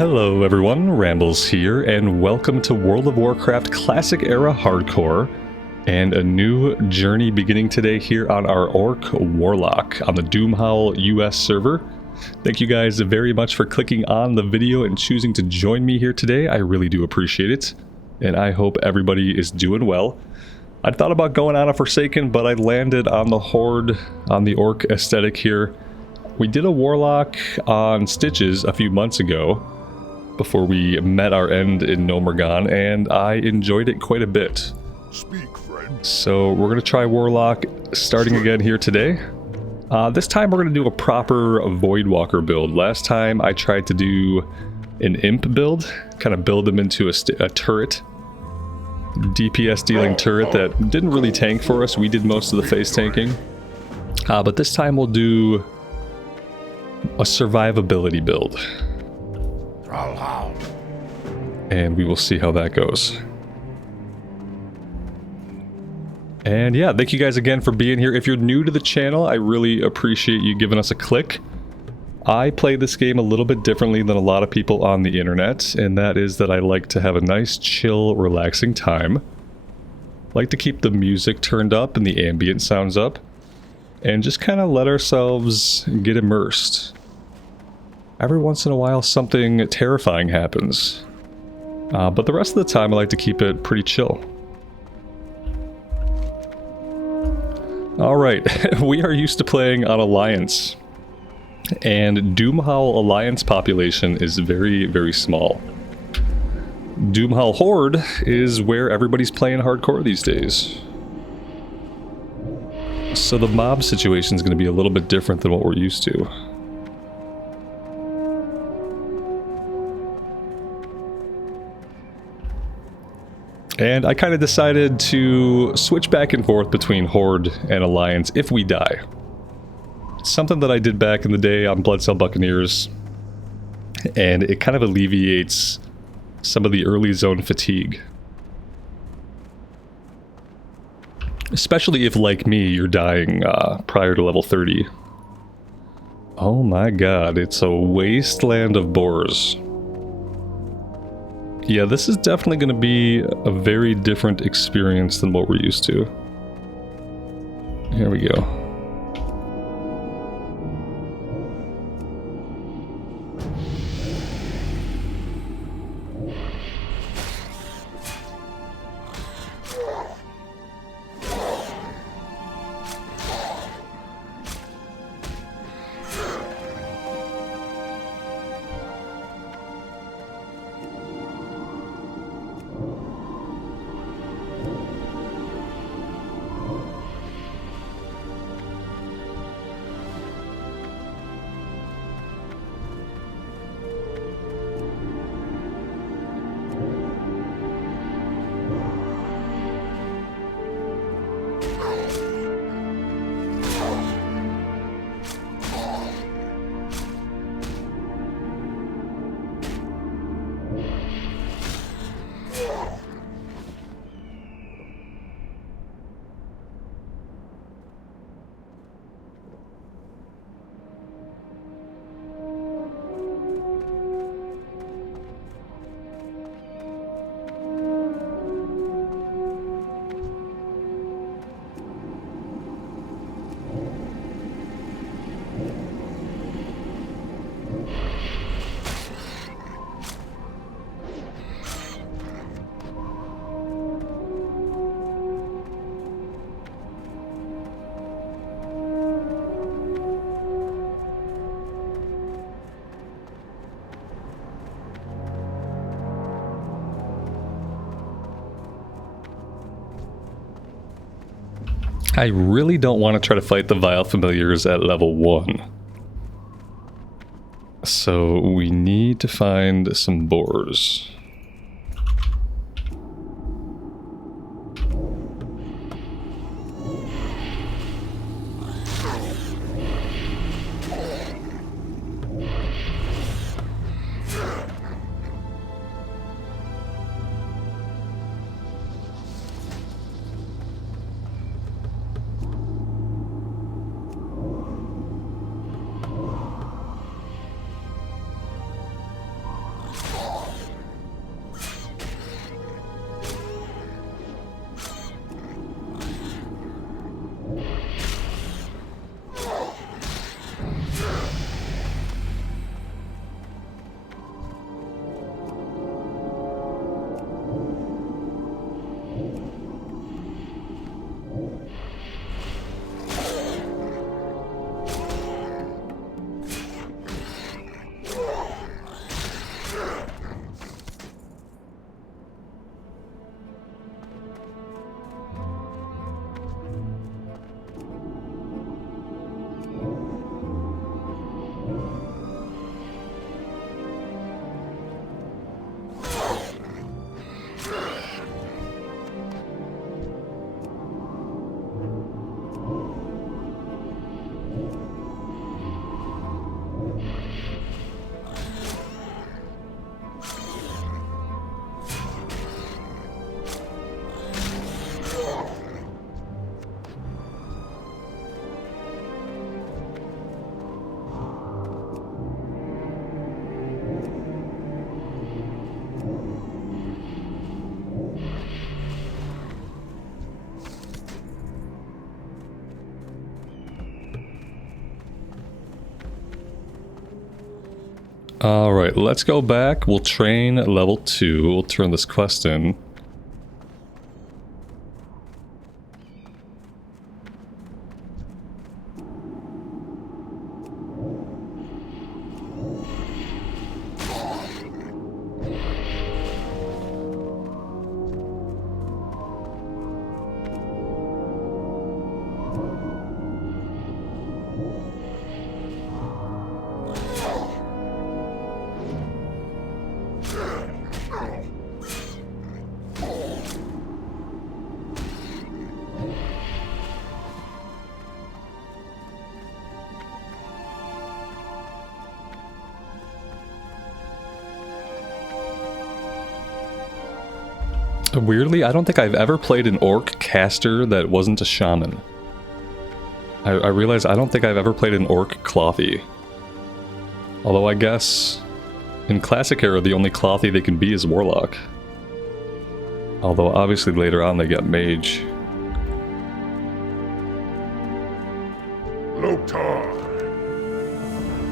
Hello everyone, Rambles here, and welcome to World of Warcraft Classic Era Hardcore, and a new journey beginning today here on our Orc Warlock on the Doomhowl US server. Thank you guys very much for clicking on the video and choosing to join me here today. I really do appreciate it, and I hope everybody is doing well. I thought about going on a Forsaken, but I landed on the Horde, on the Orc aesthetic here. We did a Warlock on Stitches a few months ago, before we met our end in Nomergon, and I enjoyed it quite a bit. Speak, friend. So we're going to try Warlock starting again here today. This time we're going to do a proper Voidwalker build. Last time I tried to do an Imp build, kind of build them into a turret. DPS dealing turret that didn't really tank for us. We did most of the face tanking. But this time we'll do a survivability build. And we will see how that goes. And yeah, thank you guys again for being here. If you're new to the channel, I really appreciate you giving us a click. I play this game a little bit differently than a lot of people on the internet, and that is that I like to have a nice, chill, relaxing time. Like to keep the music turned up and the ambient sounds up, and just kind of let ourselves get immersed. Every once in a while, something terrifying happens. But the rest of the time, I like to keep it pretty chill. Alright, we are used to playing on Alliance. And Doomhowl Alliance population is very, very small. Doomhowl Horde is where everybody's playing hardcore these days. So the mob situation is going to be a little bit different than what we're used to. And I kind of decided to switch back and forth between Horde and Alliance if we die. It's something that I did back in the day on Bloodcell Buccaneers, and it kind of alleviates some of the early zone fatigue. Especially if, like me, you're dying prior to level 30. Oh my god, it's a wasteland of boars. Yeah, this is definitely going to be a very different experience than what we're used to. Here we go. I really don't want to try to fight the Vile Familiars at level 1. So we need to find some boars. Alright, let's go back. We'll train level 2. We'll turn this quest in. Weirdly, I don't think I've ever played an orc caster that wasn't a shaman. I realize I don't think I've ever played an orc clothy. Although I guess in Classic Era the only clothy they can be is warlock. Although obviously later on they get mage. Loktar,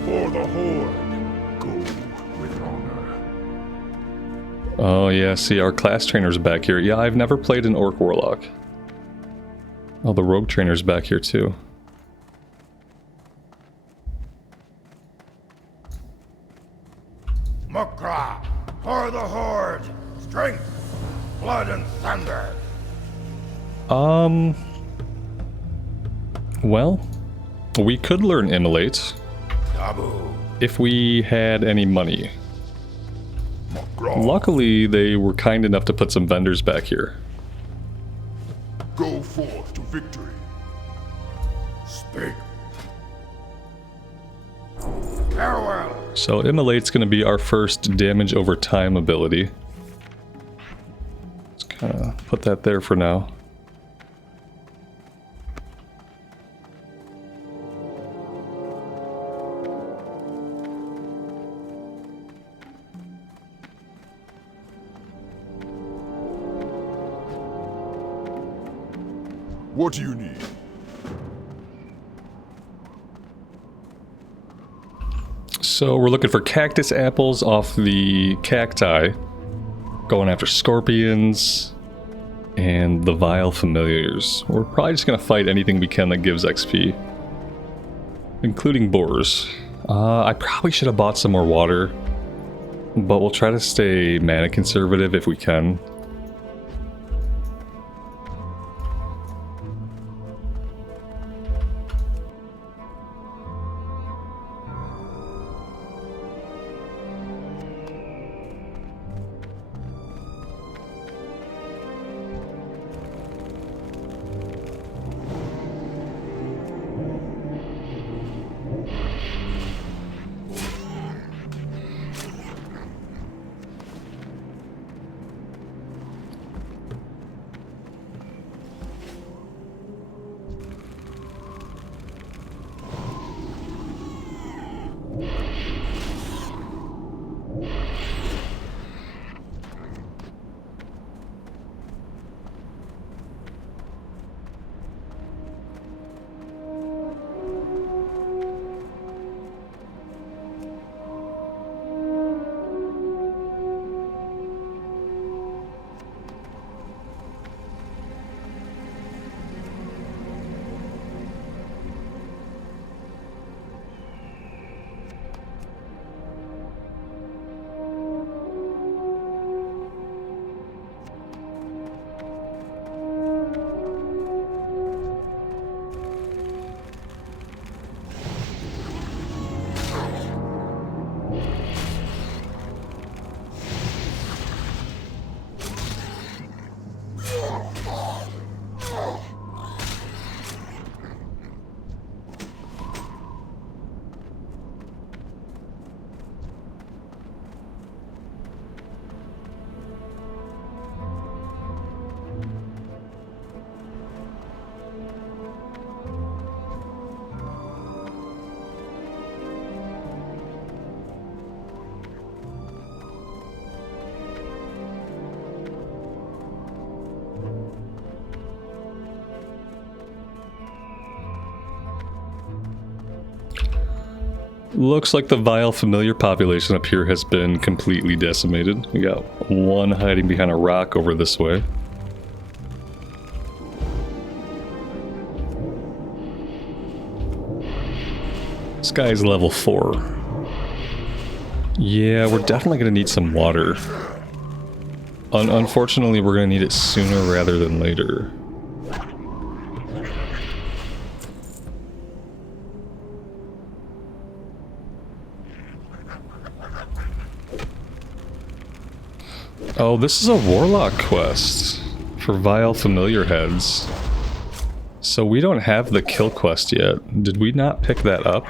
for the Horde, go with honor. Oh yeah, see, our class trainer's back here. Yeah, I've never played an orc warlock. Oh, the rogue trainer's back here too. Mukra, for the Horde, strength, blood and thunder. Well, we could learn Immolate Dabu, if we had any money. Mukra, Luckily, they were kind enough to put some vendors back here. go forth to victory. Speak. Farewell. So Immolate's going to be our first damage over time ability. Let's kind of put that there for now. What do you need? So we're looking for cactus apples off the cacti, going after scorpions, and the vile familiars. We're probably just going to fight anything we can that gives XP, including boars. I probably should have bought some more water, but we'll try to stay mana conservative if we can. Looks like the vile familiar population up here has been completely decimated. We got one hiding behind a rock over this way. This guy's level 4. Yeah, we're definitely going to need some water. Unfortunately, we're going to need it sooner rather than later. Oh, this is a Warlock quest for Vile Familiar Heads. So we don't have the kill quest yet. Did we not pick that up?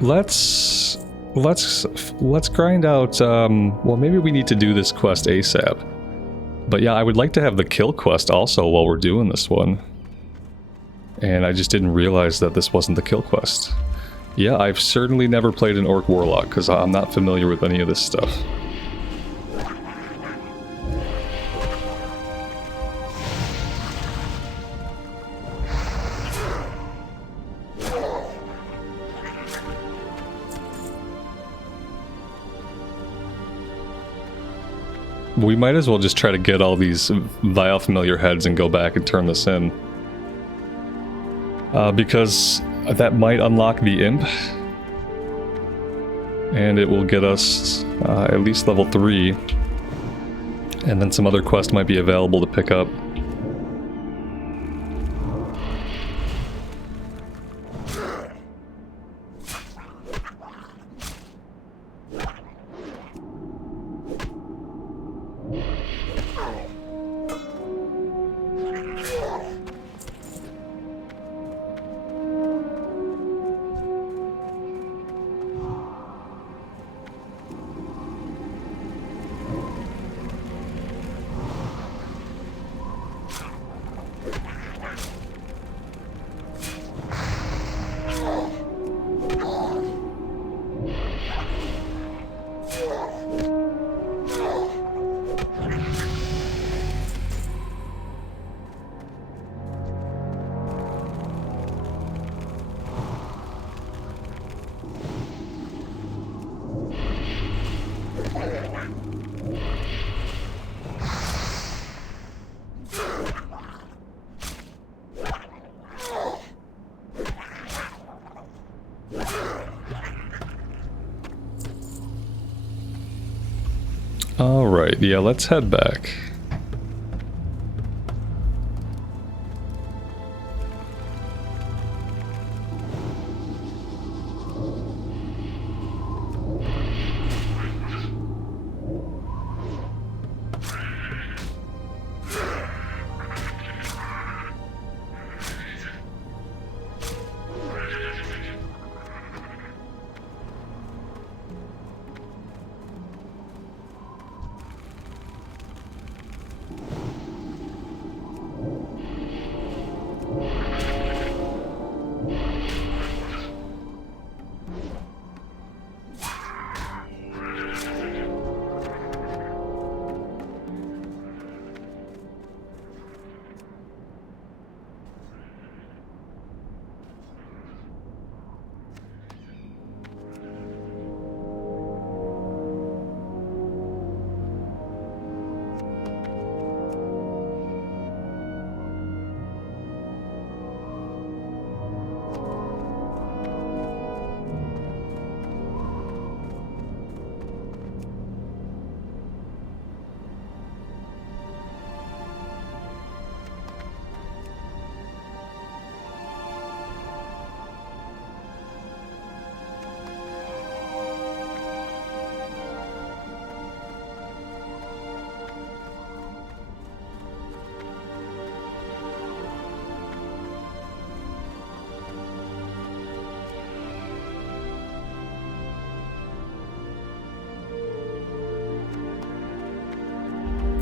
Let's grind out, well, maybe we need to do this quest ASAP. But yeah, I would like to have the kill quest also while we're doing this one. And I just didn't realize that this wasn't the kill quest. Yeah, I've certainly never played an Orc Warlock, because I'm not familiar with any of this stuff. We might as well just try to get all these Vile Familiar Heads and go back and turn this in. Because that might unlock the Imp. And it will get us at least level 3. And then some other quest might be available to pick up. Alright, yeah, let's head back.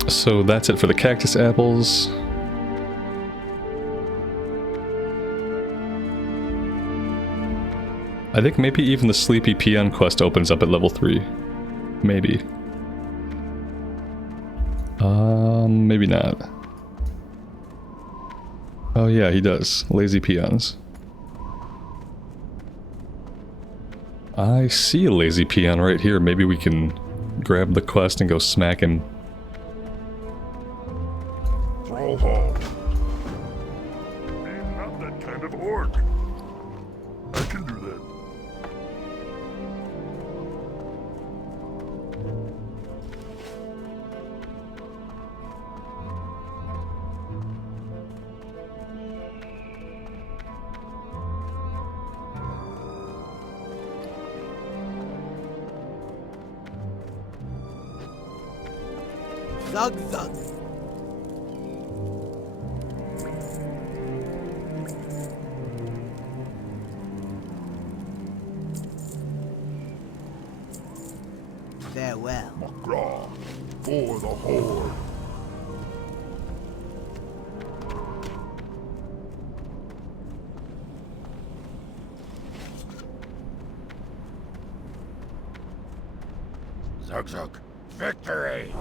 So that's it for the cactus apples. I think maybe even the Sleepy Peon quest opens up at level 3. Maybe. Maybe not. Oh yeah, he does. Lazy peons. I see a lazy peon right here. Maybe we can grab the quest and go smack him. Thrallhall. I'm not that kind of orc. I can do that. Zug zug. Farewell. Magraw. For the Horde. Zug zug. Victory.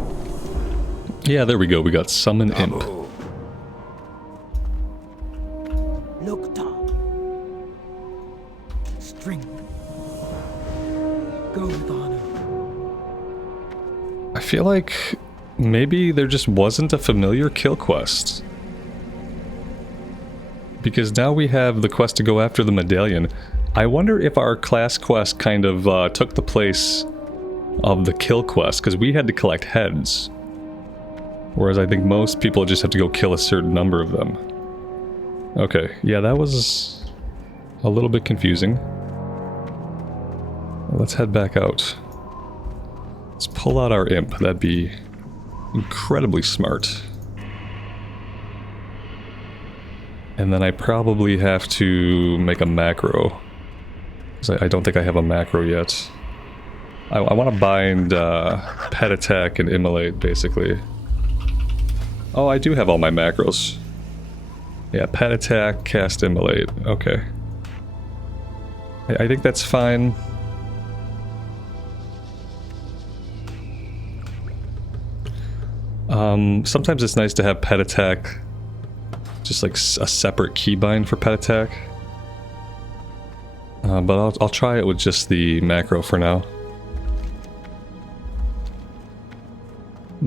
Yeah, there we go. We got Summon Imp. Abu. Look top. Strength. Go with honor. I feel like maybe there just wasn't a familiar kill quest. Because now we have the quest to go after the medallion. I wonder if our class quest kind of took the place of the kill quest, because we had to collect heads. Whereas I think most people just have to go kill a certain number of them. Okay, yeah, that was a little bit confusing. Let's head back out. Let's pull out our imp. That'd be incredibly smart. And then I probably have to make a macro. Because I don't think I have a macro yet. I want to bind pet attack and immolate, basically. Oh, I do have all my macros. Yeah, pet attack, cast immolate. Okay. I think that's fine. Sometimes it's nice to have pet attack, just like a separate keybind for pet attack. But I'll try it with just the macro for now.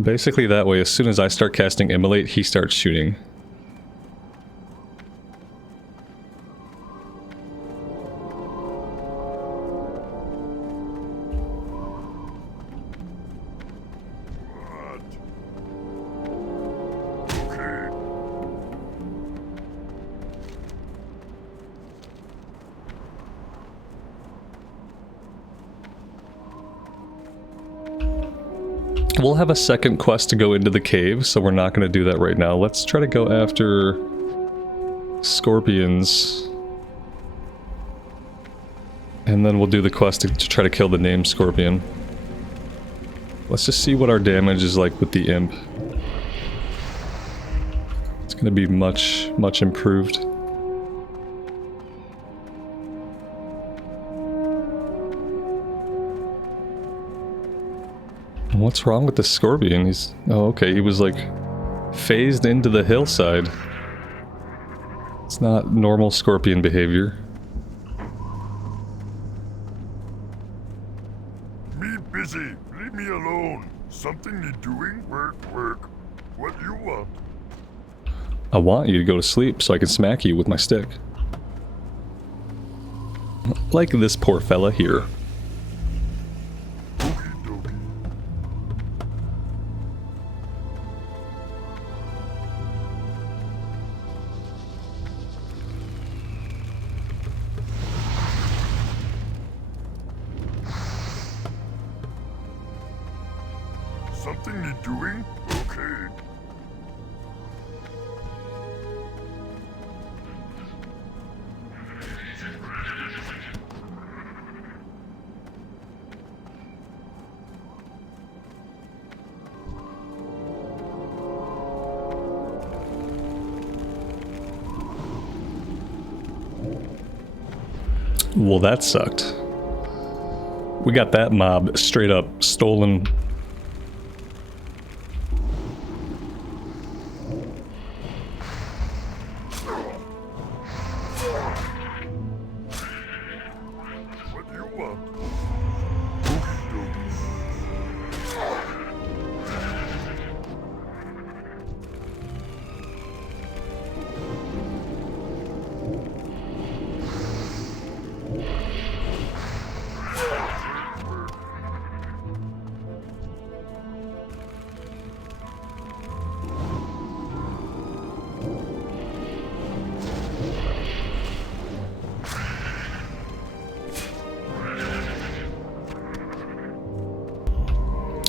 Basically that way, as soon as I start casting immolate, he starts shooting. We'll have a second quest to go into the cave, so we're not going to do that right now. Let's try to go after scorpions. And then we'll do the quest to try to kill the named scorpion. Let's just see what our damage is like with the imp. It's going to be much, much improved. What's wrong with the scorpion? He's... oh, okay, he was like phased into the hillside. It's not normal scorpion behavior. Me busy. Leave me alone. Something need doing? Work, work. What you want? I want you to go to sleep so I can smack you with my stick. Like this poor fella here. Okie dokie. Something need doing? Okay. Well, that sucked. We got that mob straight up stolen.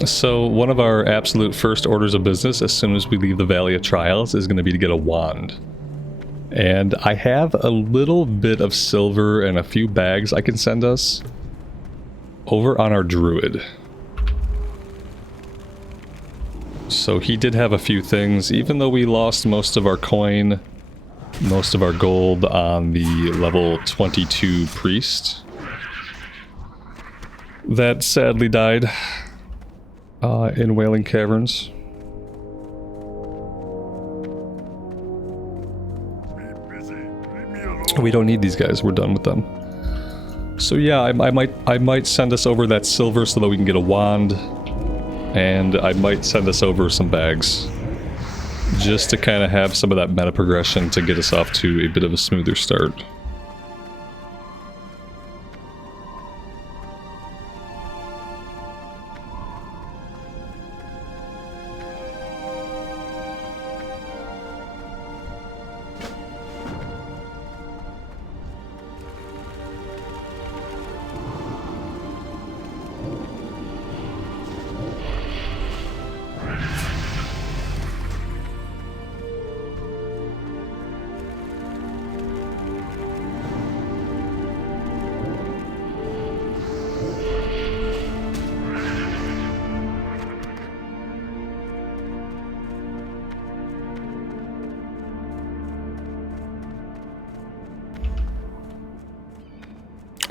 So one of our absolute first orders of business as soon as we leave the Valley of Trials is going to be to get a wand. And I have a little bit of silver and a few bags I can send us over on our druid. So he did have a few things, even though we lost most of our coin, most of our gold on the level 22 priest. That sadly died in Wailing Caverns. We don't need these guys, we're done with them. So yeah, I might send us over that silver so that we can get a wand. And I might send us over some bags. Just to kind of have some of that meta progression to get us off to a bit of a smoother start.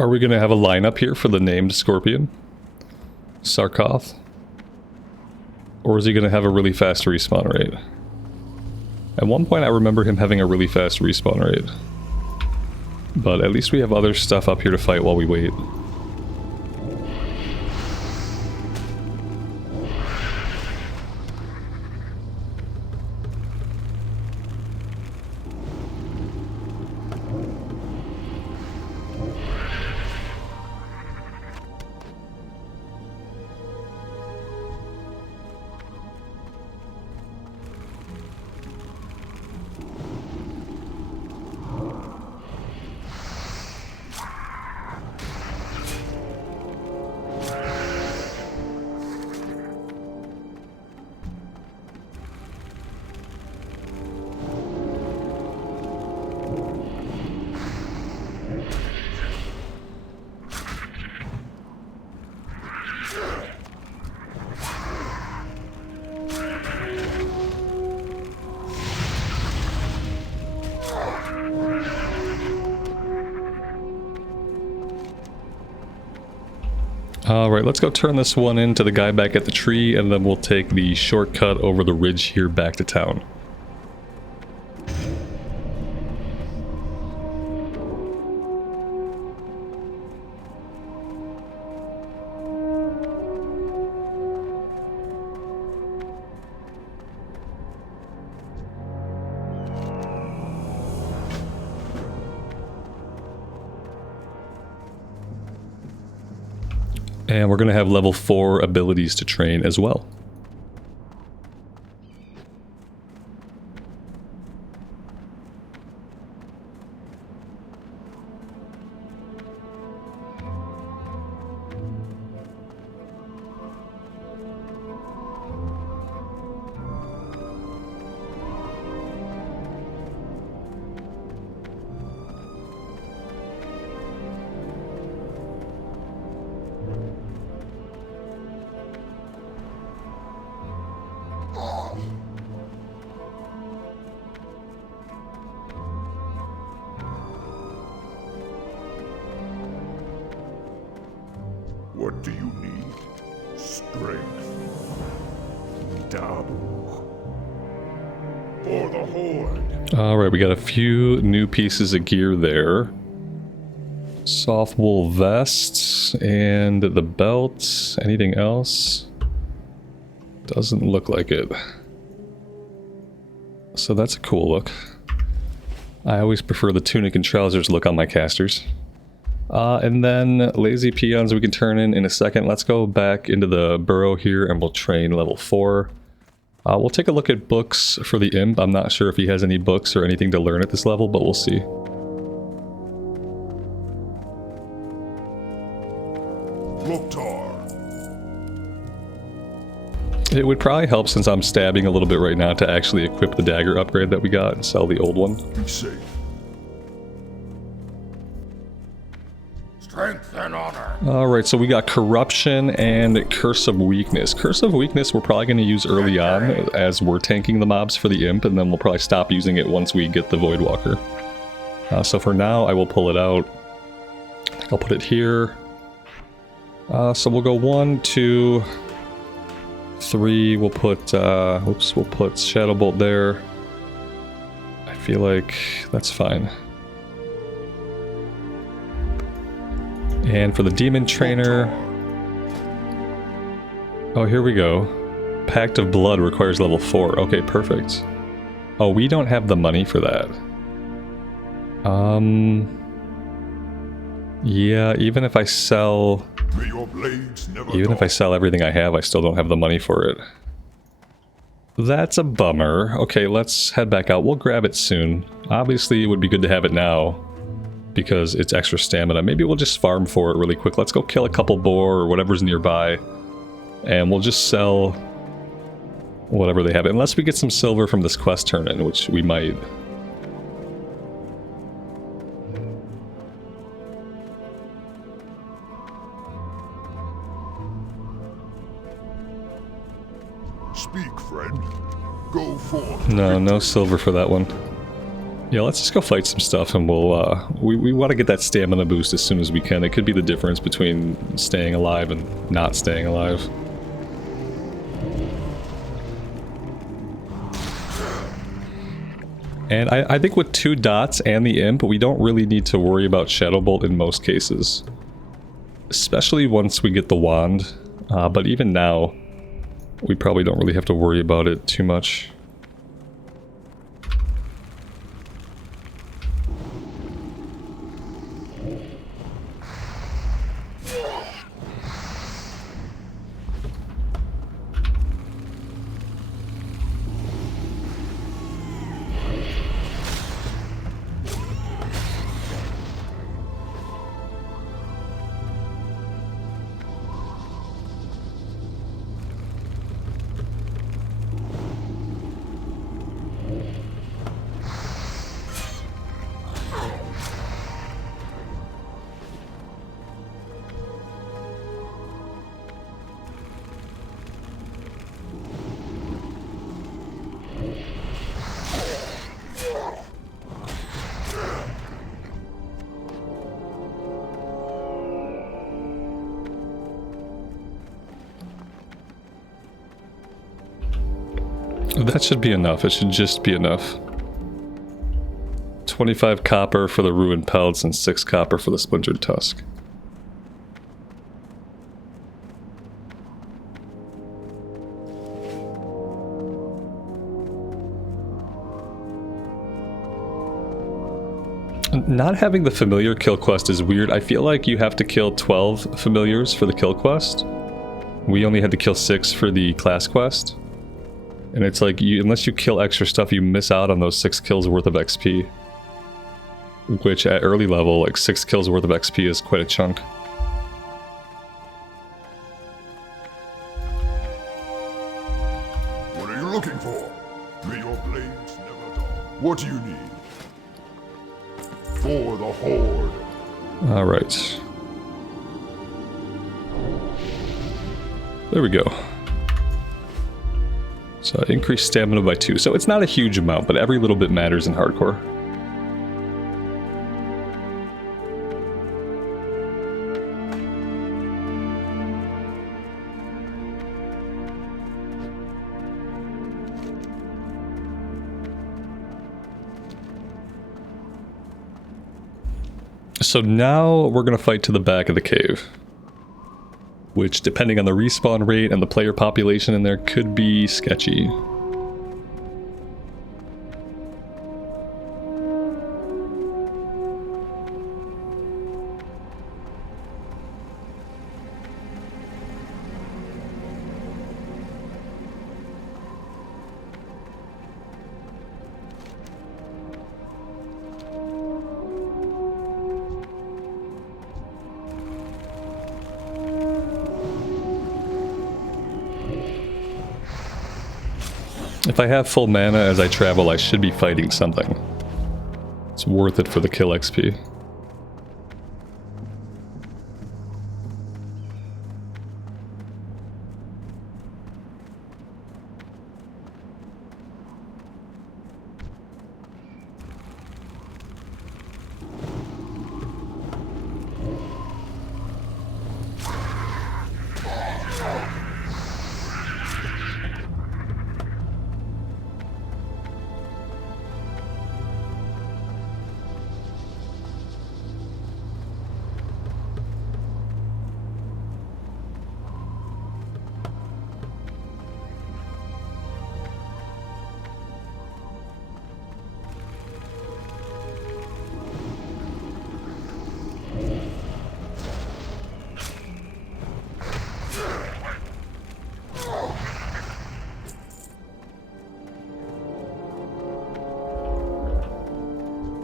Are we going to have a lineup here for the named Scorpion? Sarkoth? Or is he going to have a really fast respawn rate? At one point I remember him having a really fast respawn rate. But at least we have other stuff up here to fight while we wait. Alright, let's go turn this one in to the guy back at the tree, and then we'll take the shortcut over the ridge here back to town. And we're going to have level 4 abilities to train as well. What do you need? Strength. Double. For the Horde. Alright, we got a few new pieces of gear there. Soft wool vests and the belts. Anything else? Doesn't look like it. So that's a cool look. I always prefer the tunic and trousers look on my casters. And then lazy peons we can turn in a second. Let's go back into the burrow here and we'll train level 4. We'll take a look at books for the imp. I'm not sure if he has any books or anything to learn at this level, but we'll see. It would probably help, since I'm stabbing a little bit right now, to actually equip the dagger upgrade that we got and sell the old one. Be safe. Strength and honor. Alright, so we got Corruption and Curse of Weakness. Curse of Weakness we're probably going to use early on as we're tanking the mobs for the Imp, and then we'll probably stop using it once we get the Voidwalker. So for now, I will pull it out. I think I'll put it here. So we'll go 1, 2, 3. We'll put, we'll put Shadowbolt there. I feel like that's fine. And for the Demon Trainer... Oh, here we go. Pact of Blood requires level 4. Okay, perfect. Oh, we don't have the money for that. Yeah, even if I sell... May your blades never Even if I sell everything I have, I still don't have the money for it. That's a bummer. Okay, let's head back out. We'll grab it soon. Obviously, it would be good to have it now, because it's extra stamina. Maybe we'll just farm for it really quick. Let's go kill a couple boar or whatever's nearby, and we'll just sell whatever they have. Unless we get some silver from this quest turn-in, which we might. Speak, friend. Go forth. No silver for that one. Yeah, let's just go fight some stuff, and we'll, we want to get that stamina boost as soon as we can. It could be the difference between staying alive and not staying alive. And I think with 2 dots and the Imp, we don't really need to worry about Shadowbolt in most cases. Especially once we get the wand. But even now, we probably don't really have to worry about it too much. That should be enough. It should just be enough. 25 copper for the ruined pelts and 6 copper for the splintered tusk. Not having the familiar kill quest is weird. I feel like you have to kill 12 familiars for the kill quest. We only had to kill 6 for the class quest. And it's like, unless you kill extra stuff, you miss out on those 6 kills worth of XP. Which at early level, like 6 kills worth of XP is quite a chunk. What are you looking for? May your blades never dull. What do you need? For the Horde. Alright. There we go. So increase stamina by 2. So it's not a huge amount, but every little bit matters in hardcore. So now we're going to fight to the back of the cave. Which, depending on the respawn rate and the player population in there, could be sketchy. If I have full mana as I travel, I should be fighting something. It's worth it for the kill XP.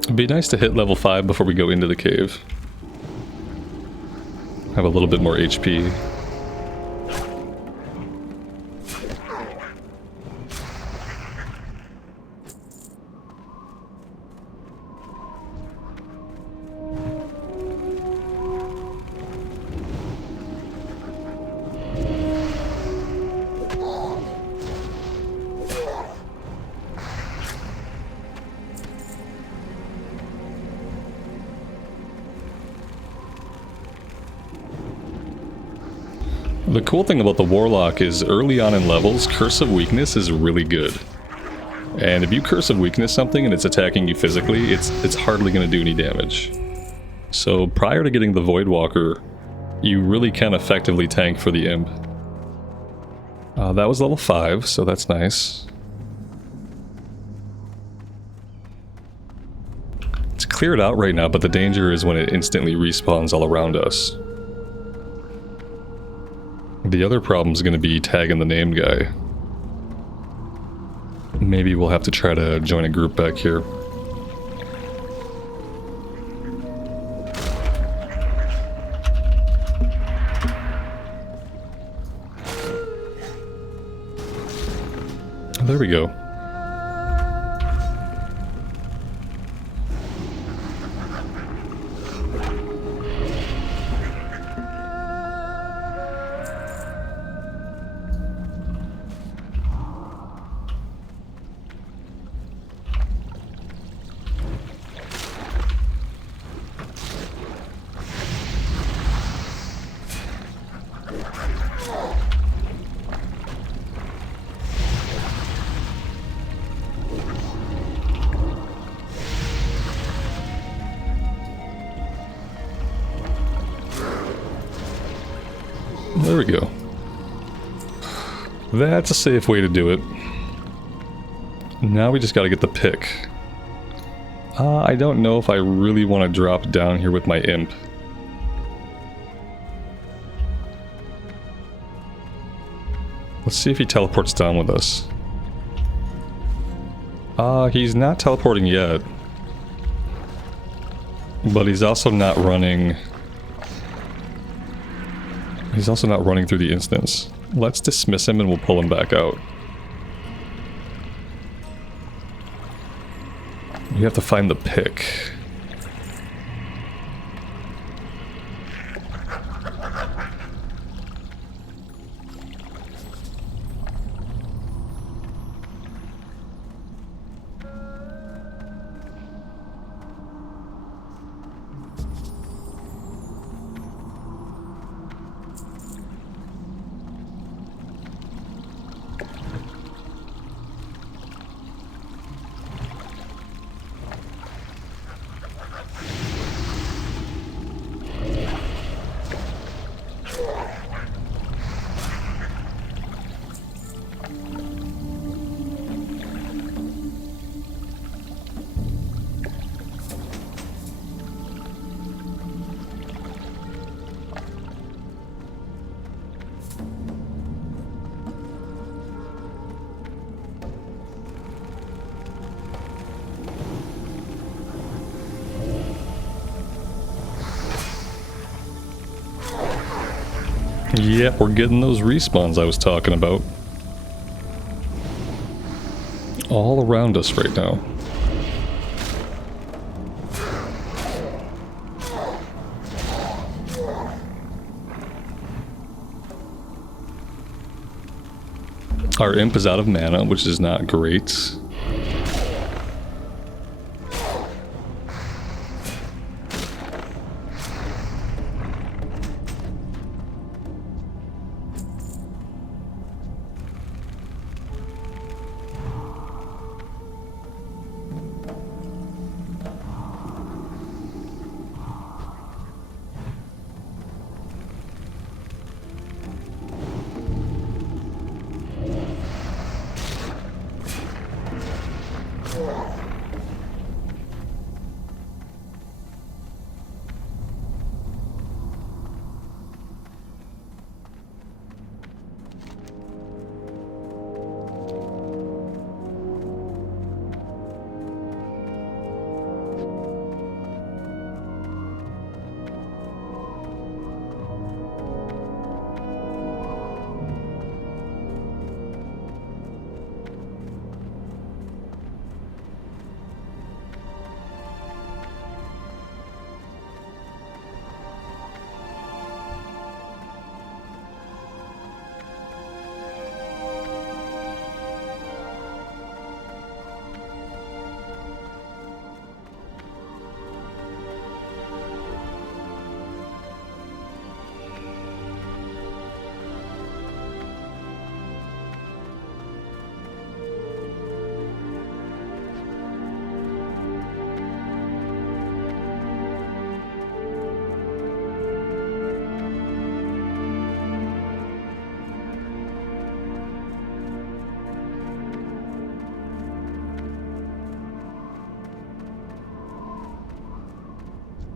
It'd be nice to hit level 5 before we go into the cave. Have a little bit more HP. The cool thing about the Warlock is early on in levels, Curse of Weakness is really good. And if you Curse of Weakness something and it's attacking you physically, it's hardly going to do any damage. So prior to getting the Voidwalker, you really can effectively tank for the Imp. That was level 5, so that's nice. It's cleared out right now, but the danger is when it instantly respawns all around us. The other problem is going to be tagging the named guy. Maybe we'll have to try to join a group back here. There we go. There we go. That's a safe way to do it. Now we just gotta get the pick. I don't know if I really want to drop down here with my Imp. Let's see if he teleports down with us. He's not teleporting yet. But he's also not running... He's also not running through the instance. Let's dismiss him and we'll pull him back out. You have to find the pick. Yep, we're getting those respawns I was talking about. all around us right now. Our imp is out of mana, which is not great.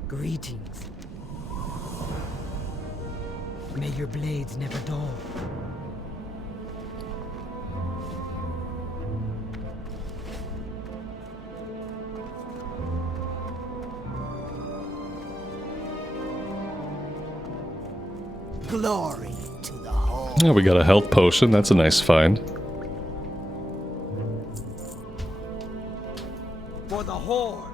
Greetings. May your blades never dull. Glory to the Horde. Oh, we got a health potion. That's a nice find. For the Horde.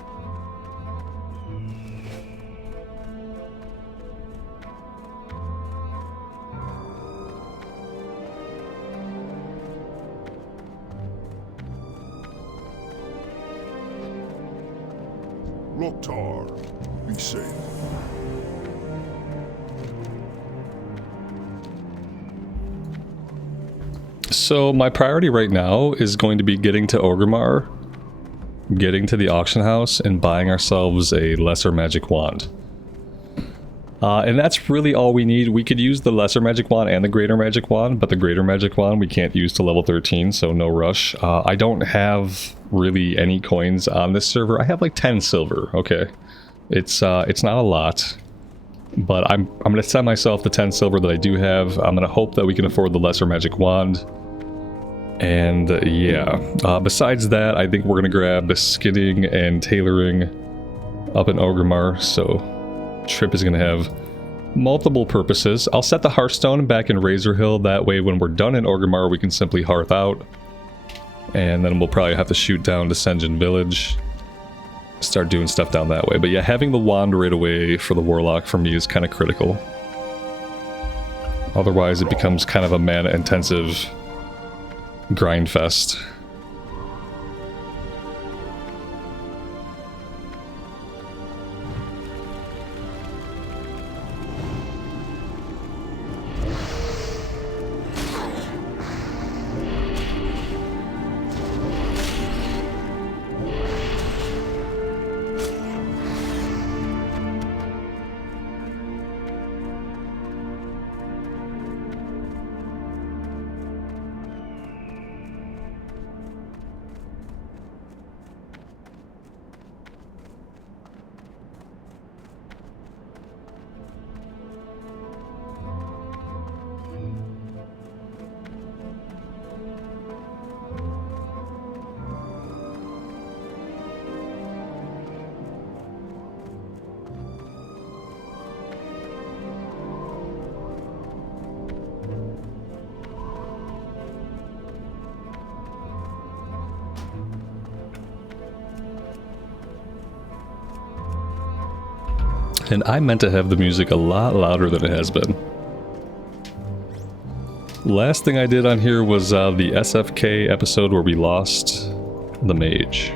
Loktar, be safe. So my priority right now is going to be getting to Orgrimmar, getting to the auction house, and buying ourselves a lesser magic wand. And that's really all we need. We could use the lesser magic wand and the greater magic wand, but the greater magic wand we can't use to level 13, so no rush. I don't have really any coins on this server. I have like 10 silver, okay. It's not a lot, but I'm going to send myself the 10 silver that I do have. I'm going to hope that we can afford the lesser magic wand. And yeah, besides that, I think we're going to grab the skinning and tailoring up in Orgrimmar, so trip is going to have multiple purposes. I'll set the Hearthstone back in Razor Hill, that way when we're done in Orgrimmar we can simply hearth out. And then we'll probably have to shoot down to Sen'jin Village, start doing stuff down that way. But yeah, having the wand right away for the Warlock for me is kind of critical. Otherwise it becomes kind of a mana intensive grind fest. And I meant to have the music a lot louder than it has been. Last thing I did on here was the SFK episode where we lost the mage.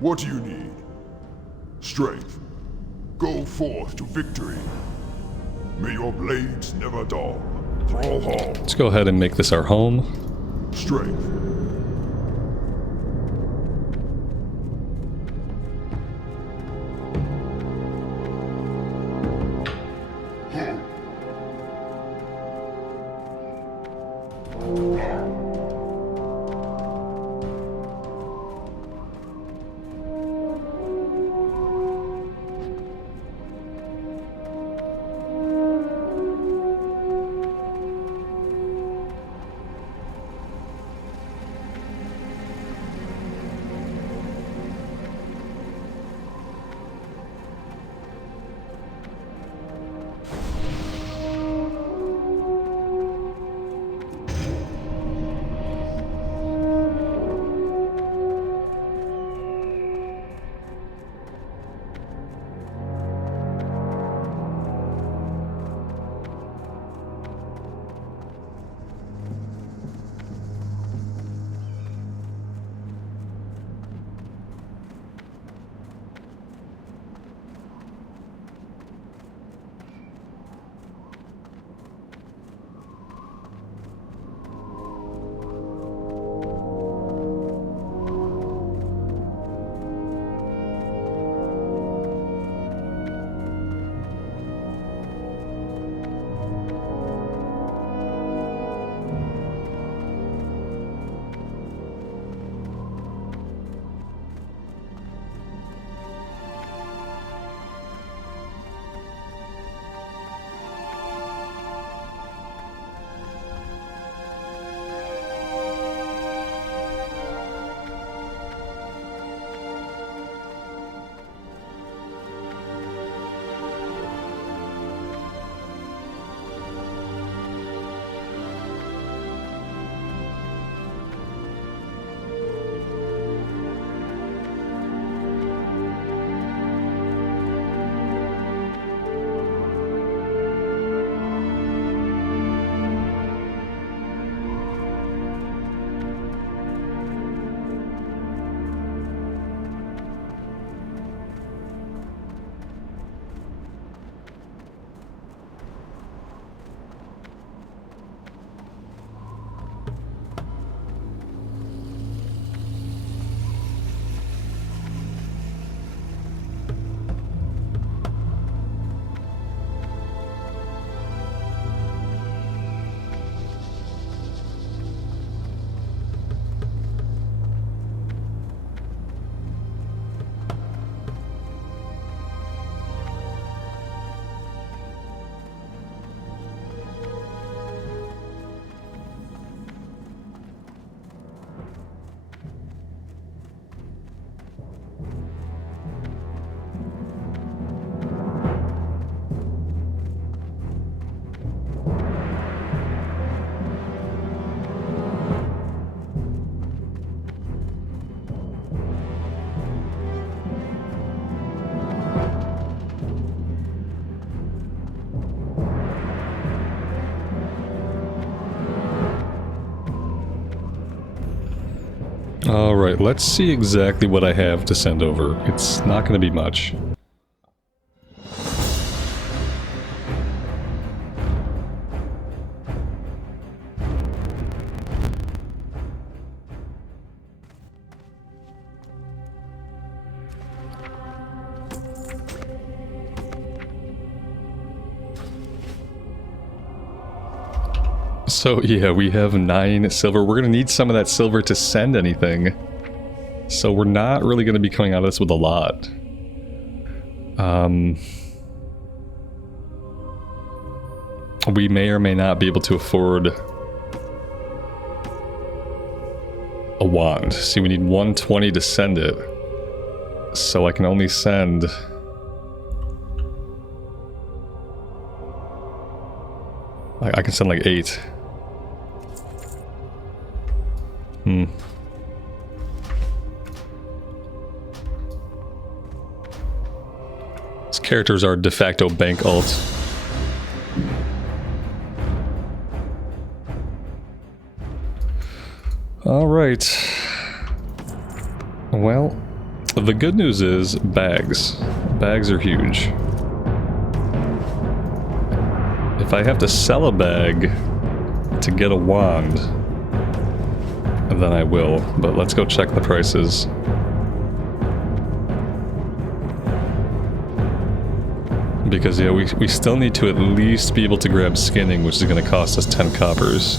What do you need? Strength. Go forth to victory. May your blades never dull. Thrallhall. Let's go ahead and make this our home. Strength. Alright, let's see exactly what I have to send over. It's not going to be much. So yeah, we have 9 silver. We're going to need some of that silver to send anything. So we're not really going to be coming out of this with a lot. We may or may not be able to afford a wand. See, we need 120 to send it. So I can only send... I can send like 8. These characters are de facto bank alt. Alright. Well, the good news is bags. Bags are huge. If I have to sell a bag to get a wand, then I will. But let's go check the prices. Because yeah, we still need to at least be able to grab skinning, which is going to cost us 10 coppers.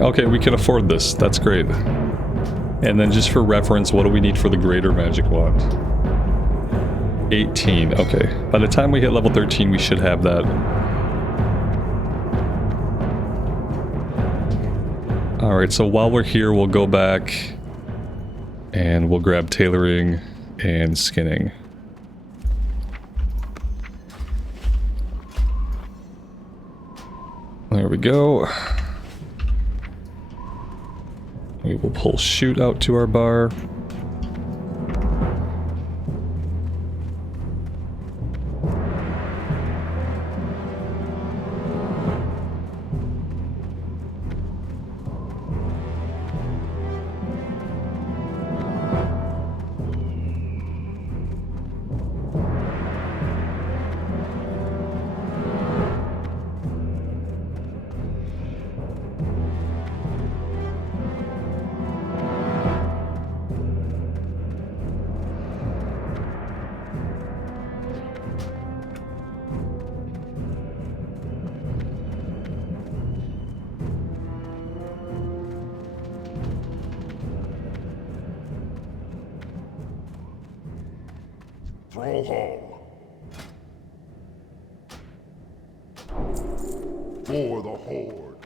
Okay, we can afford this. That's great. And then just for reference, what do we need for the greater magic wand? 18, okay. By the time we hit level 13, we should have that. Alright, so while we're here, we'll go back and we'll grab tailoring and skinning. There we go. We will pull shoot out to our bar. Throw home. For the Horde.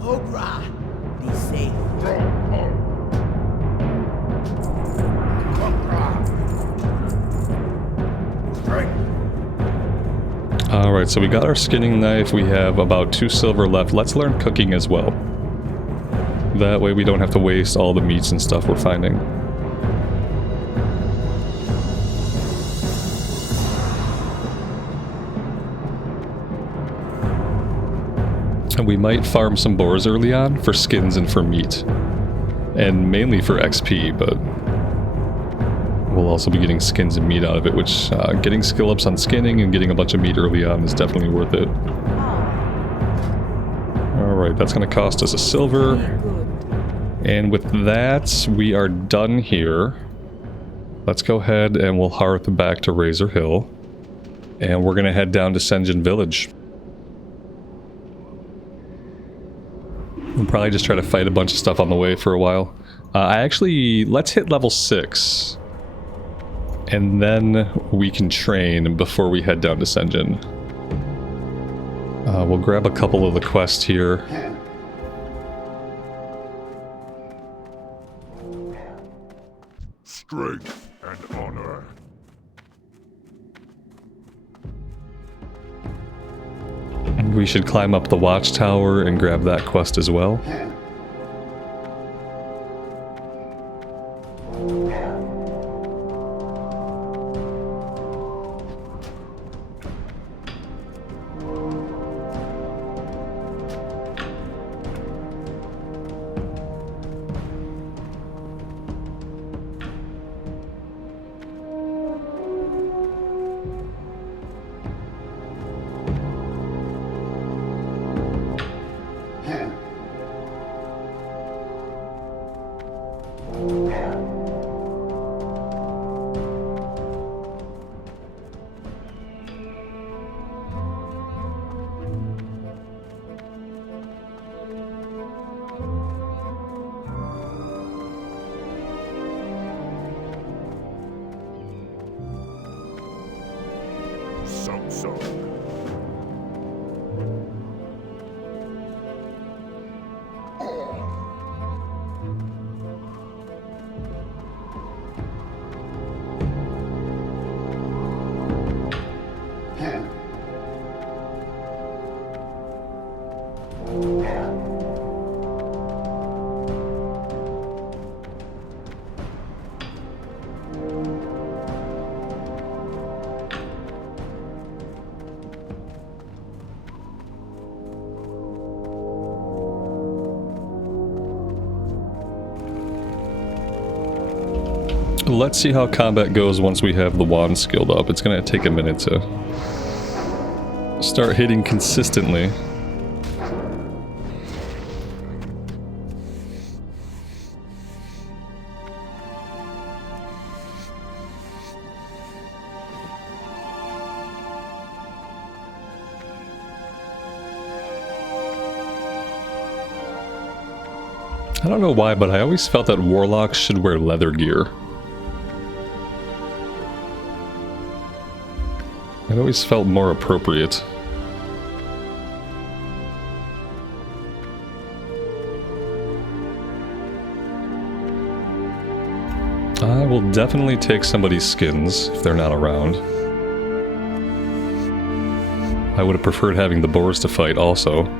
Ogra, be safe. Throw home. Strength. Alright, so we got our skinning knife. We have about 2 silver left. Let's learn cooking as well. That way we don't have to waste all the meats and stuff we're finding. And we might farm some boars early on for skins and for meat. And mainly for XP, but we'll also be getting skins and meat out of it, which getting skill ups on skinning and getting a bunch of meat early on is definitely worth it. Alright, that's going to cost us a silver. And with that, we are done here. Let's go ahead and we'll hearth back to Razor Hill. And we're going to head down to Sen'jin Village. We'll probably just try to fight a bunch of stuff on the way for a while. Let's hit level 6. And then we can train before we head down to Sen'jin. We'll grab a couple of the quests here. Strength and honor. We should climb up the watchtower and grab that quest as well. So. Let's see how combat goes once we have the wand skilled up. It's gonna take a minute to start hitting consistently. I don't know why, but I always felt that warlocks should wear leather gear. It always felt more appropriate. I will definitely take somebody's skins if they're not around. I would have preferred having the boars to fight also.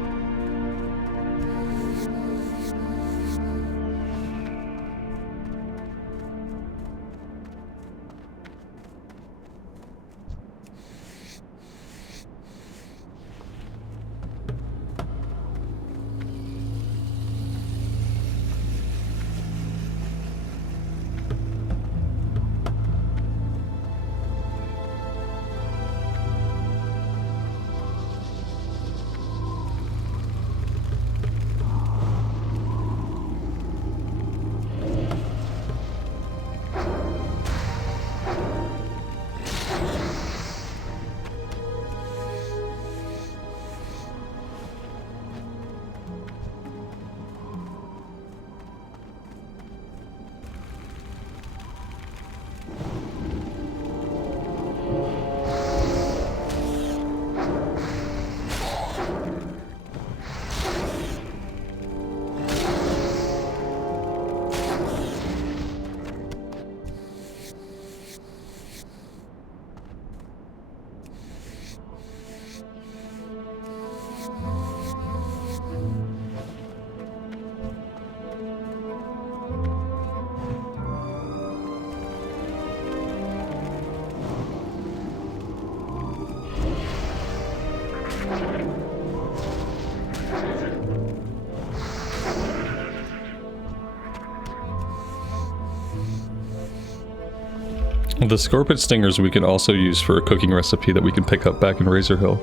The scorpion stingers we can also use for a cooking recipe that we can pick up back in Razor Hill.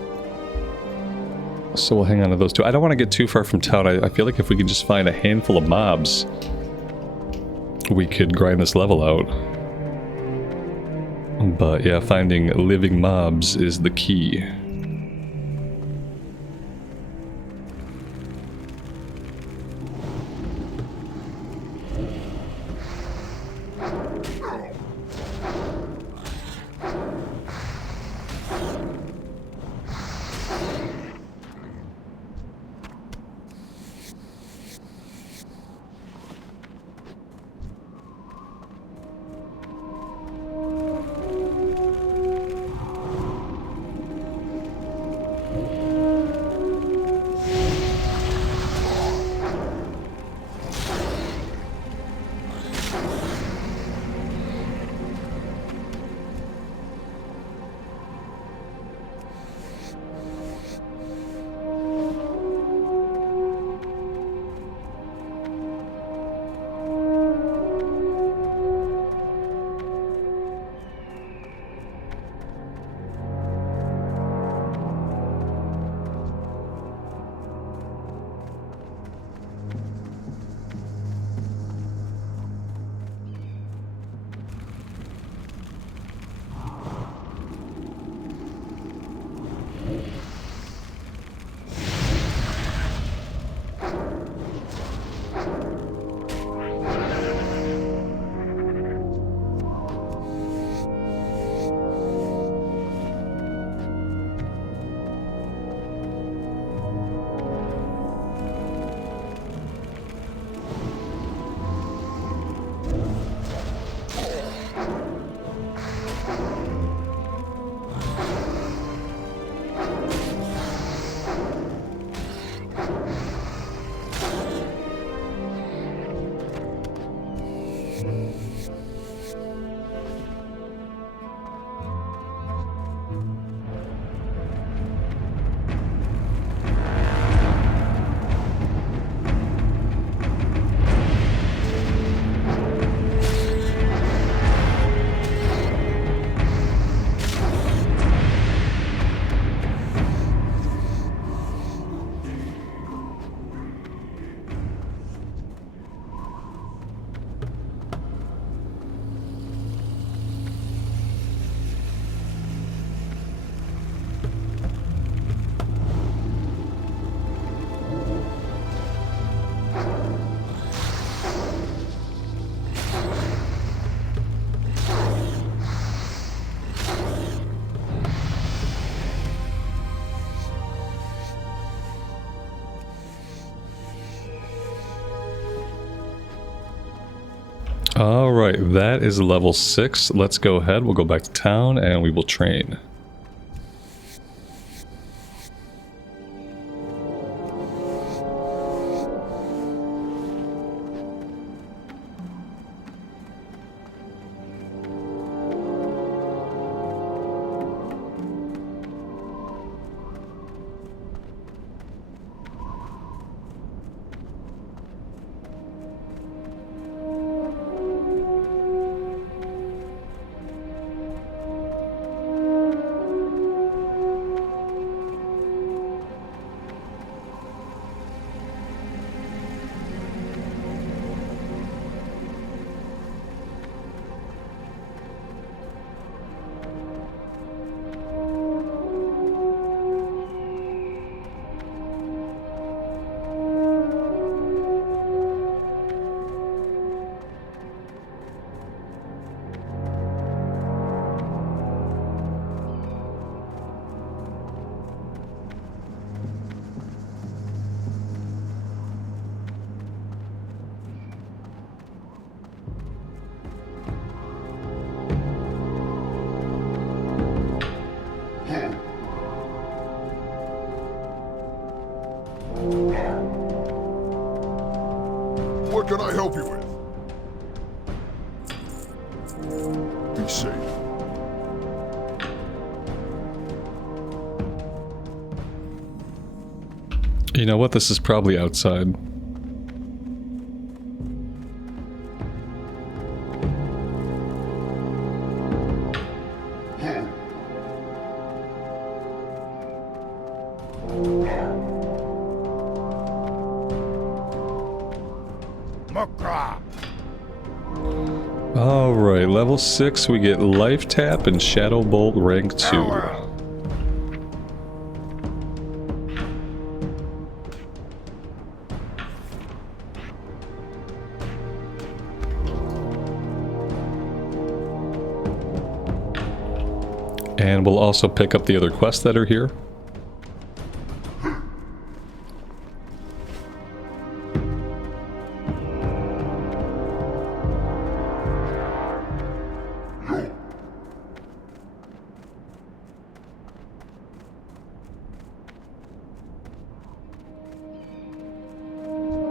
So we'll hang on to those two. I don't want to get too far from town. I feel like if we can just find a handful of mobs, we could grind this level out. But yeah, finding living mobs is the key. All right, that is level 6. Let's go ahead. We'll go back to town and we will train. What can I help you with? Be safe. You know what? This is probably outside. Alright, level 6, we get Life Tap and Shadow Bolt rank 2. And we'll also pick up the other quests that are here.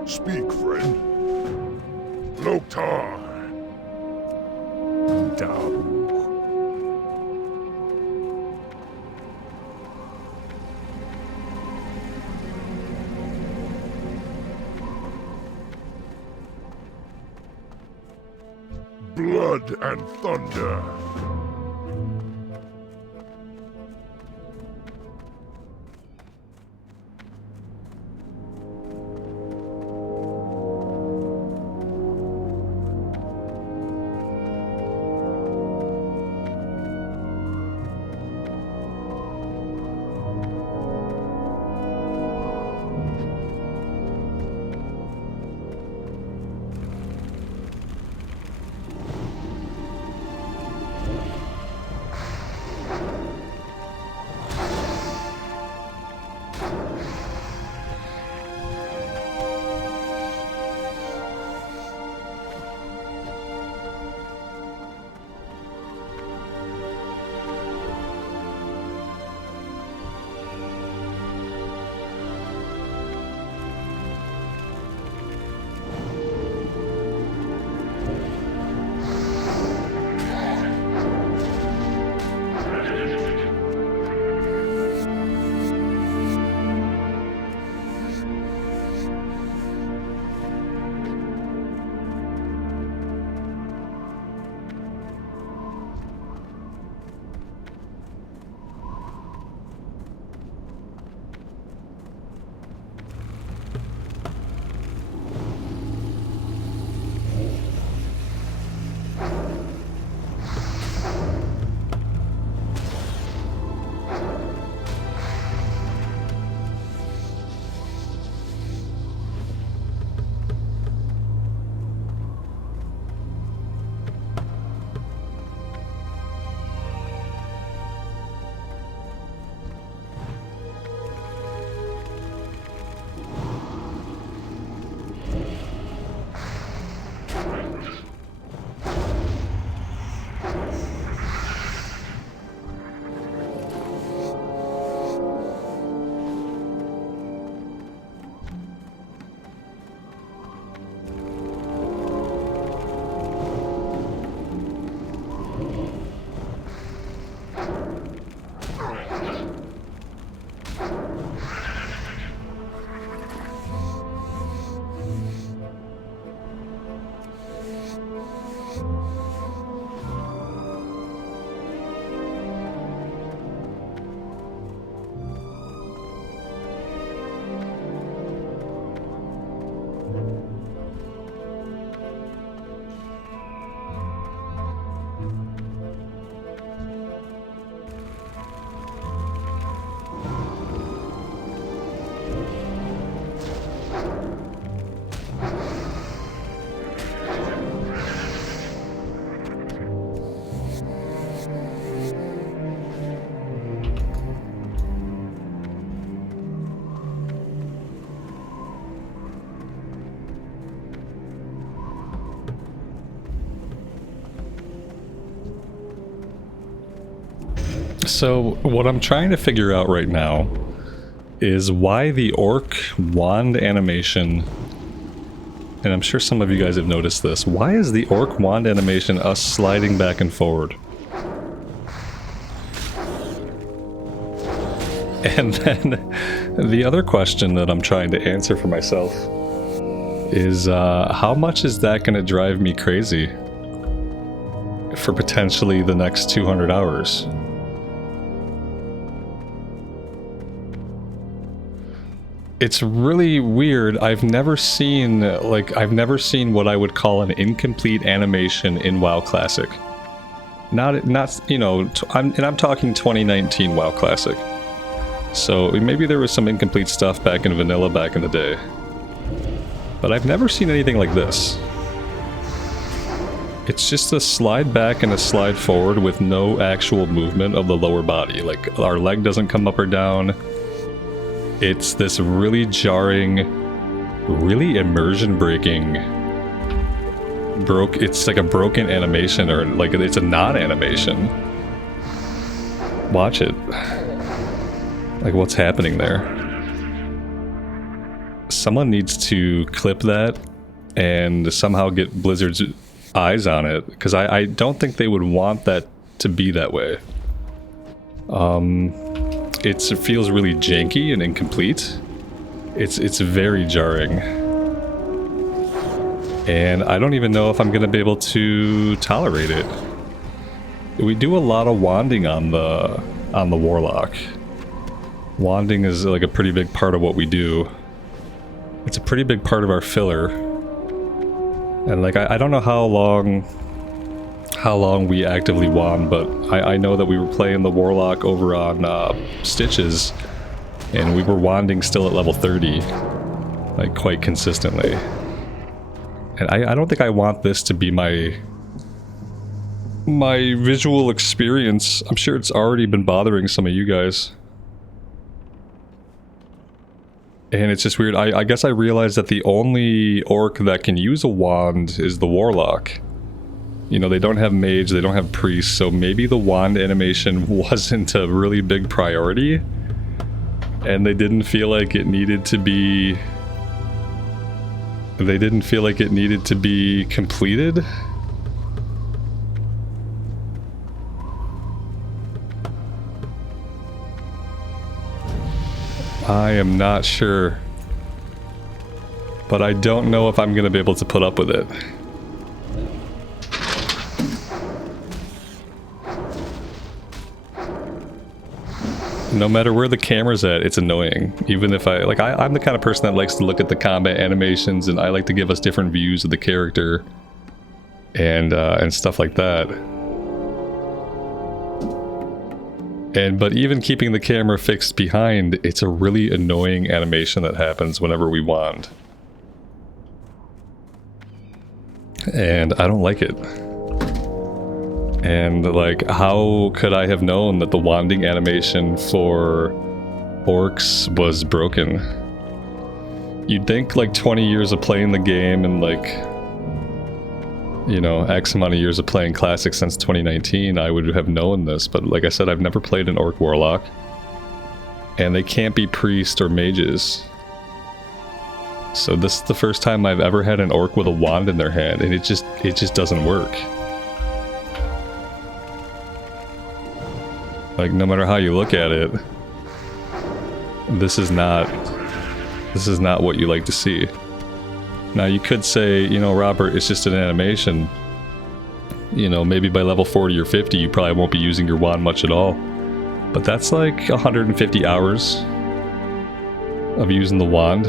Speak, friend. Loktar. Dabu. Blood and thunder. So what I'm trying to figure out right now is why the orc wand animation, and I'm sure some of you guys have noticed this, why is the orc wand animation us sliding back and forward? And then the other question that I'm trying to answer for myself is how much is that going to drive me crazy for potentially the next 200 hours? It's really weird. I've never seen what I would call an incomplete animation in WoW Classic. Not you know, I'm talking 2019 WoW Classic. So maybe there was some incomplete stuff back in vanilla back in the day. But I've never seen anything like this. It's just a slide back and a slide forward with no actual movement of the lower body. Like, our leg doesn't come up or down. It's this really jarring, really immersion breaking it's like a broken animation, or like it's a non-animation. Watch it. Like, what's happening there? Someone needs to clip that and somehow get Blizzard's eyes on it, because I don't think they would want that to be that way. It feels really janky and incomplete. It's very jarring. And I don't even know if I'm gonna be able to tolerate it. We do a lot of wanding on the Warlock. Wanding is like a pretty big part of what we do. It's a pretty big part of our filler. And like, I don't know how long we actively wand, but I know that we were playing the Warlock over on Stitches, and we were wanding still at level 30, like quite consistently. And I don't think I want this to be my visual experience. I'm sure it's already been bothering some of you guys. And it's just weird. I guess I realized that the only orc that can use a wand is the Warlock. You know, they don't have mage, they don't have priest, so maybe the wand animation wasn't a really big priority. And they didn't feel like it needed to be... They didn't feel like it needed to be completed. I am not sure. But I don't know if I'm going to be able to put up with it. No matter where the camera's at, it's annoying. Even if I'm the kind of person that likes to look at the combat animations, and I like to give us different views of the character and stuff like that. But even keeping the camera fixed behind, it's a really annoying animation that happens whenever we wand. And I don't like it. And like, how could I have known that the wanding animation for orcs was broken? You'd think like 20 years of playing the game and like, you know, X amount of years of playing Classic since 2019, I would have known this, but like I said, I've never played an Orc Warlock. And they can't be priests or mages. So this is the first time I've ever had an Orc with a wand in their hand, and it just doesn't work. Like, no matter how you look at it, this is not what you like to see. Now, you could say, you know, Robert, it's just an animation. You know, maybe by level 40 or 50, you probably won't be using your wand much at all. But that's like 150 hours of using the wand.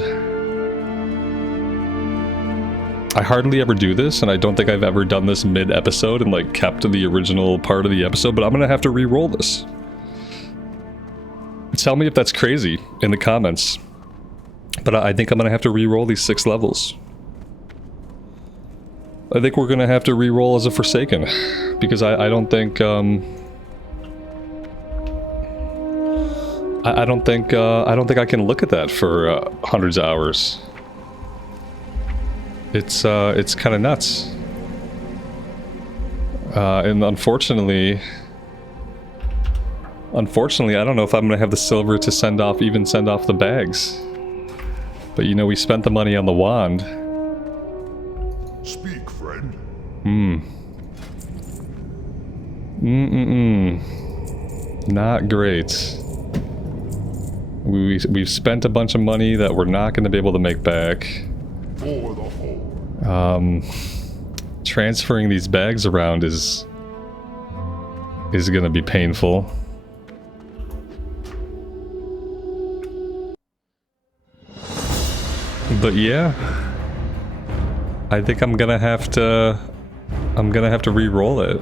I hardly ever do this, and I don't think I've ever done this mid-episode and like kept the original part of the episode, but I'm gonna have to re-roll this. Tell me if that's crazy in the comments. But I think I'm gonna have to re-roll these 6 levels. I think we're gonna have to re-roll as a Forsaken, because I don't think I don't think I can look at that for hundreds of hours. It's kind of nuts, and unfortunately, Unfortunately, I don't know if I'm gonna have the silver to send off the bags. But you know, we spent the money on the wand. Speak, friend. Not great. We've spent a bunch of money that we're not going to be able to make back. For the Horde. Transferring these bags around is going to be painful. But yeah, I think I'm gonna have to re-roll it.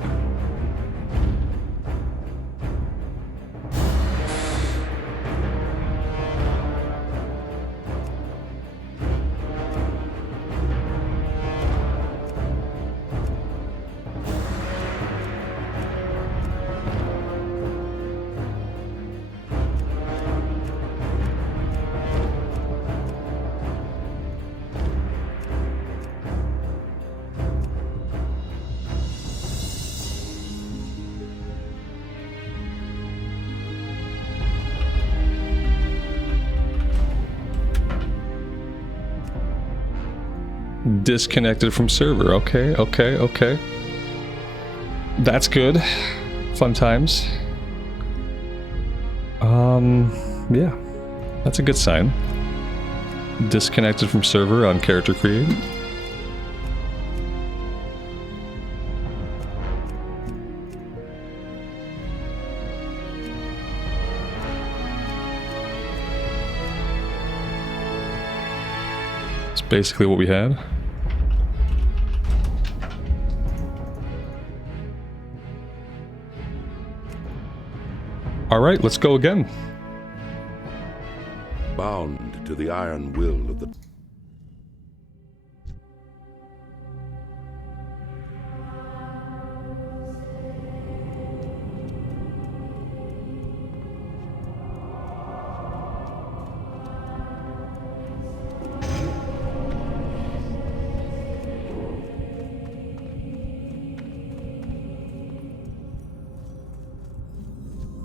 Disconnected from server. Okay. That's good. Fun times. Yeah. That's a good sign. Disconnected from server on character create. It's basically what we had. Alright, let's go again. Bound to the iron will of the...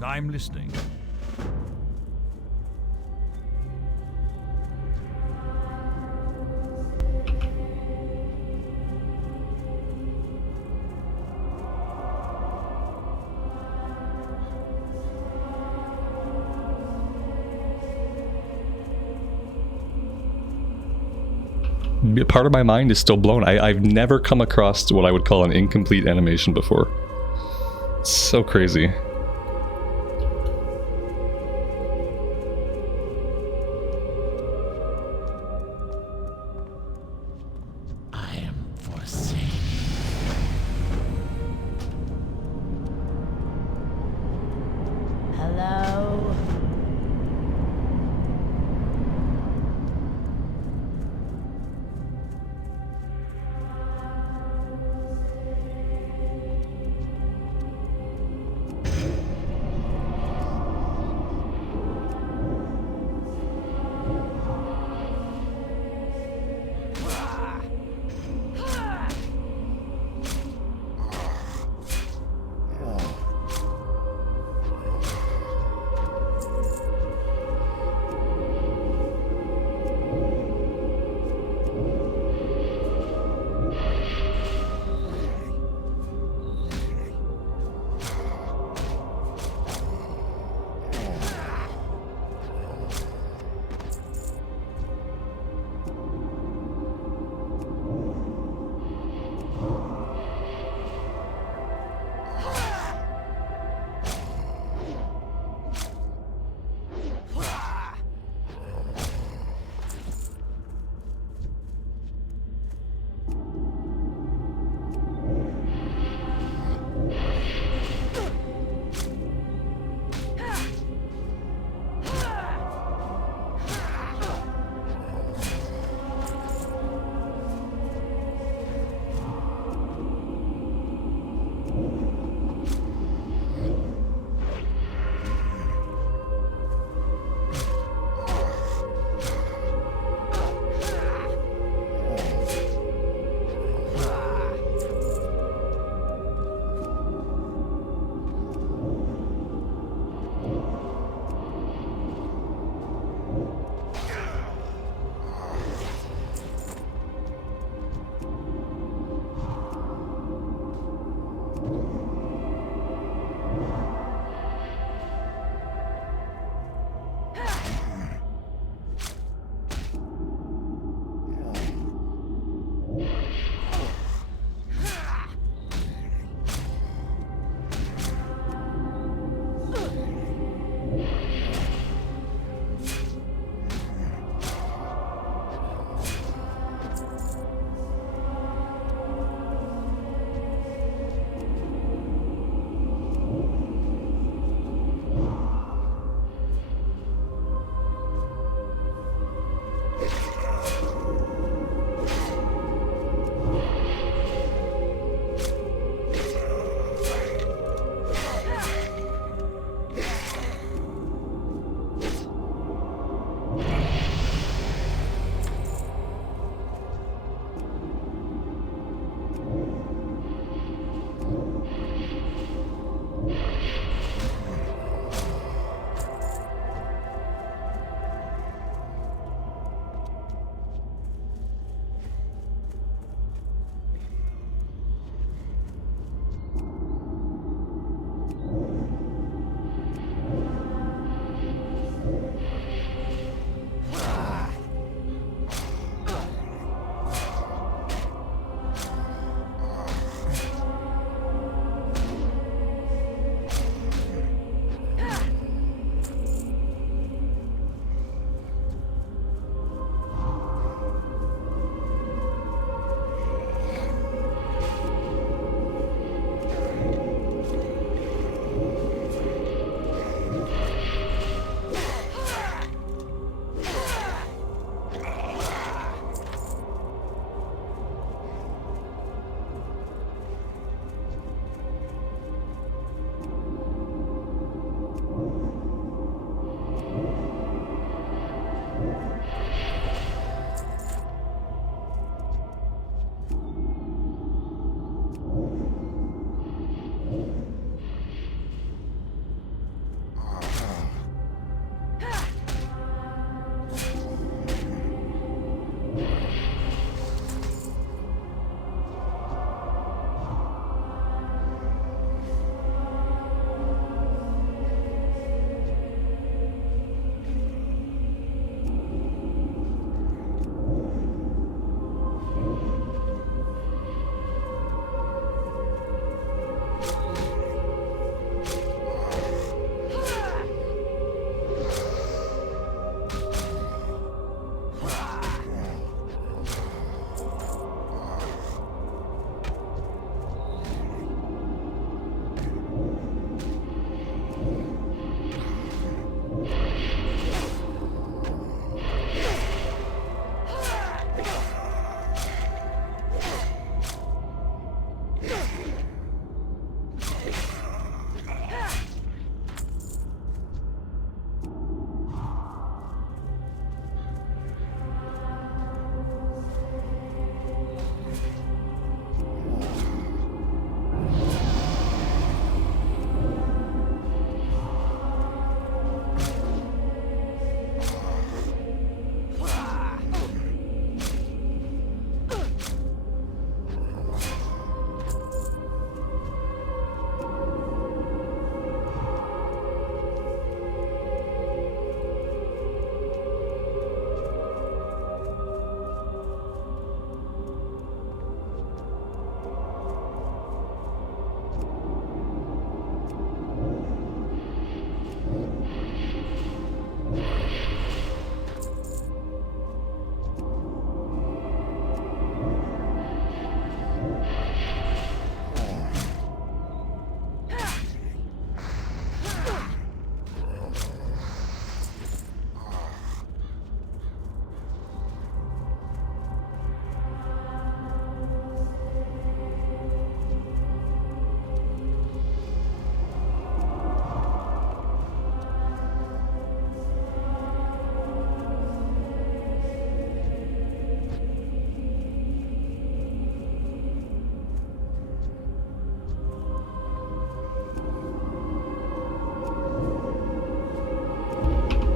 I'm listening. Part of my mind is still blown. I've never come across what I would call an incomplete animation before. It's so crazy. I am forsaken. Hello?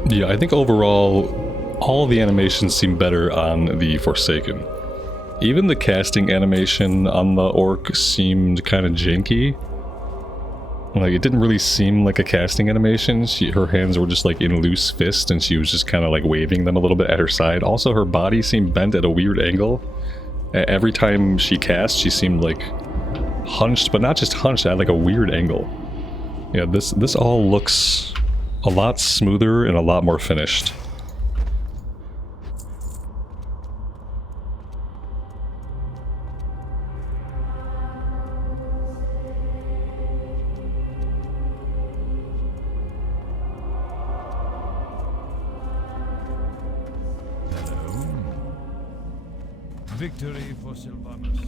Yeah, I think overall, all the animations seem better on the Forsaken. Even the casting animation on the orc seemed kind of janky. Like, it didn't really seem like a casting animation. Her hands were just like in loose fist, and she was just kind of like waving them a little bit at her side. Also, her body seemed bent at a weird angle. Every time she cast, she seemed like hunched, but not just hunched, at like a weird angle. Yeah, this all looks a lot smoother and a lot more finished. Victory for Sylvanus.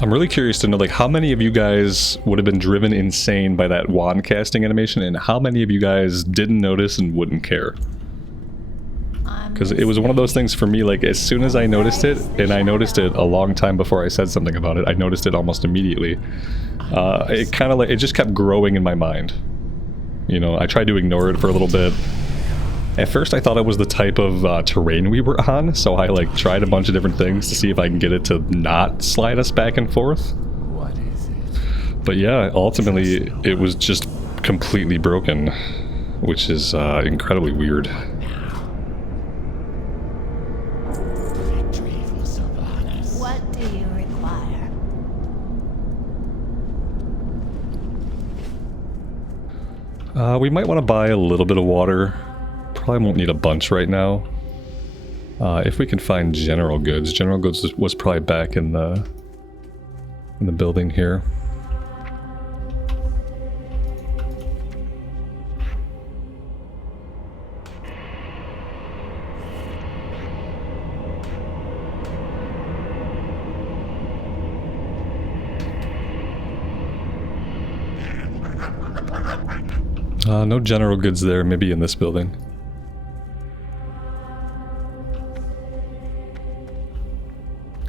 I'm really curious to know, like, how many of you guys would have been driven insane by that wand casting animation, and how many of you guys didn't notice and wouldn't care? Because it was one of those things for me, like, as soon as I noticed it, and I noticed it a long time before I said something about it, I noticed it almost immediately. It kind of like, it just kept growing in my mind. You know, I tried to ignore it for a little bit. At first I thought it was the type of terrain we were on, so I like tried a bunch of different things to see if I can get it to not slide us back and forth. What is it? But yeah, ultimately it was just completely broken, which is incredibly weird. Victory for Sylvanus. What do you require? We might want to buy a little bit of water. Probably won't need a bunch right now. If we can find general goods. General goods was probably back in the building here. No general goods there, maybe in this building.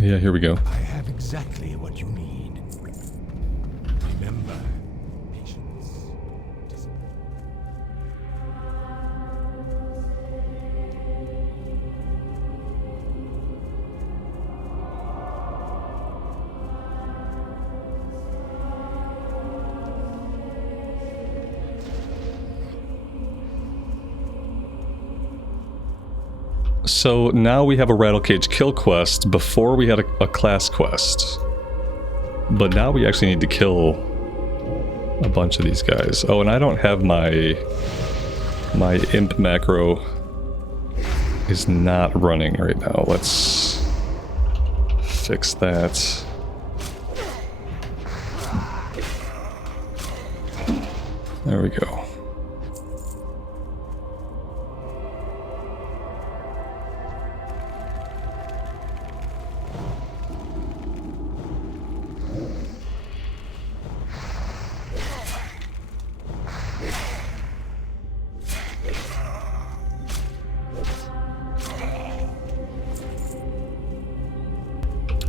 Yeah, here we go. I have exactly what you need. Remember, patience, discipline. So now we have a Rattlecage kill quest before we had a class quest. But now we actually need to kill a bunch of these guys. Oh, and I don't have my imp macro is not running right now. Let's fix that. There we go.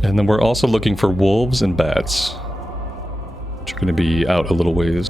And then we're also looking for wolves and bats, which are going to be out a little ways.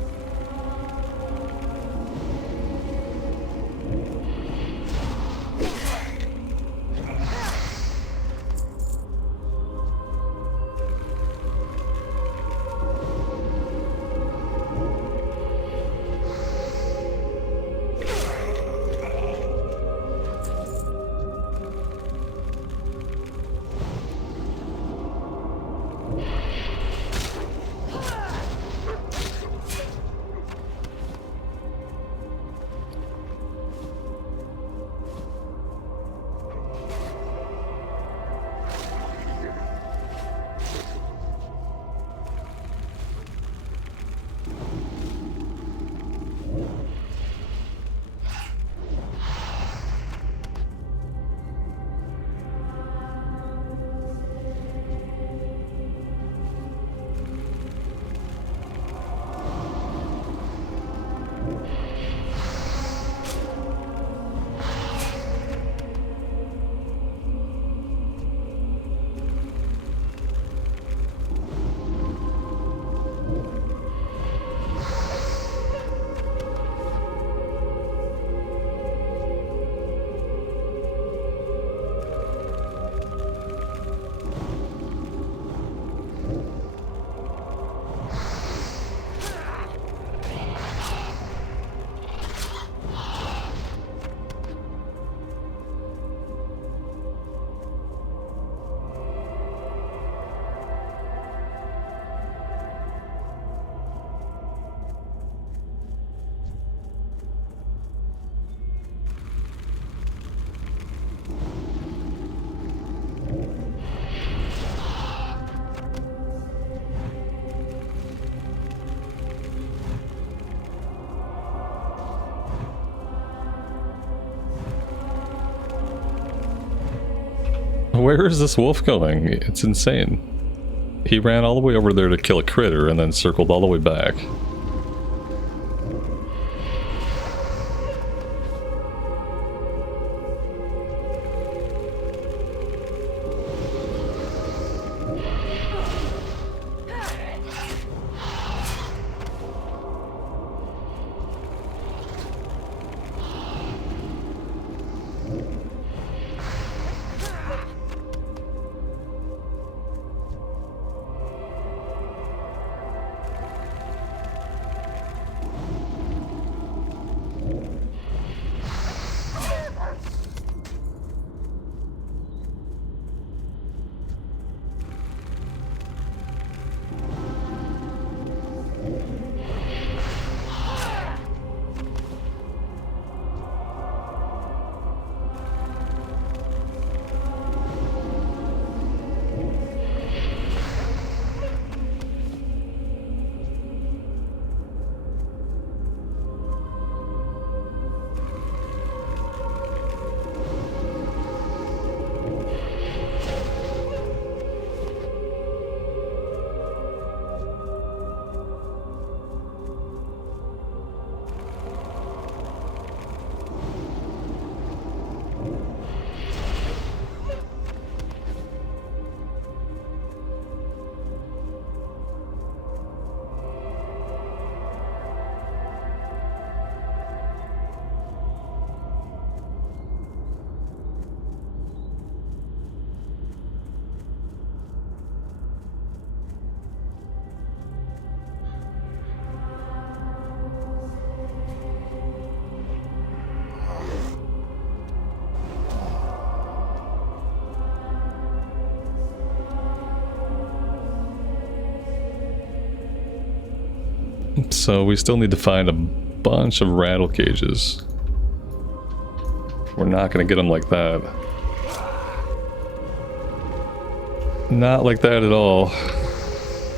Where is this wolf going? It's insane. He ran all the way over there to kill a critter and then circled all the way back. So we still need to find a bunch of rattle cages. We're not going to get them like that. Not like that at all.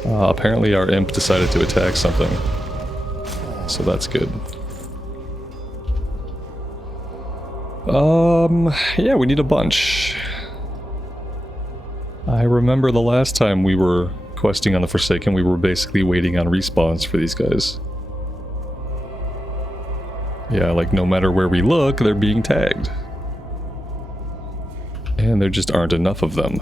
Apparently our imp decided to attack something. So that's good. Yeah, we need a bunch. I remember the last time we were questing on the Forsaken, we were basically waiting on respawns for these guys. Yeah, like no matter where we look, they're being tagged. And there just aren't enough of them.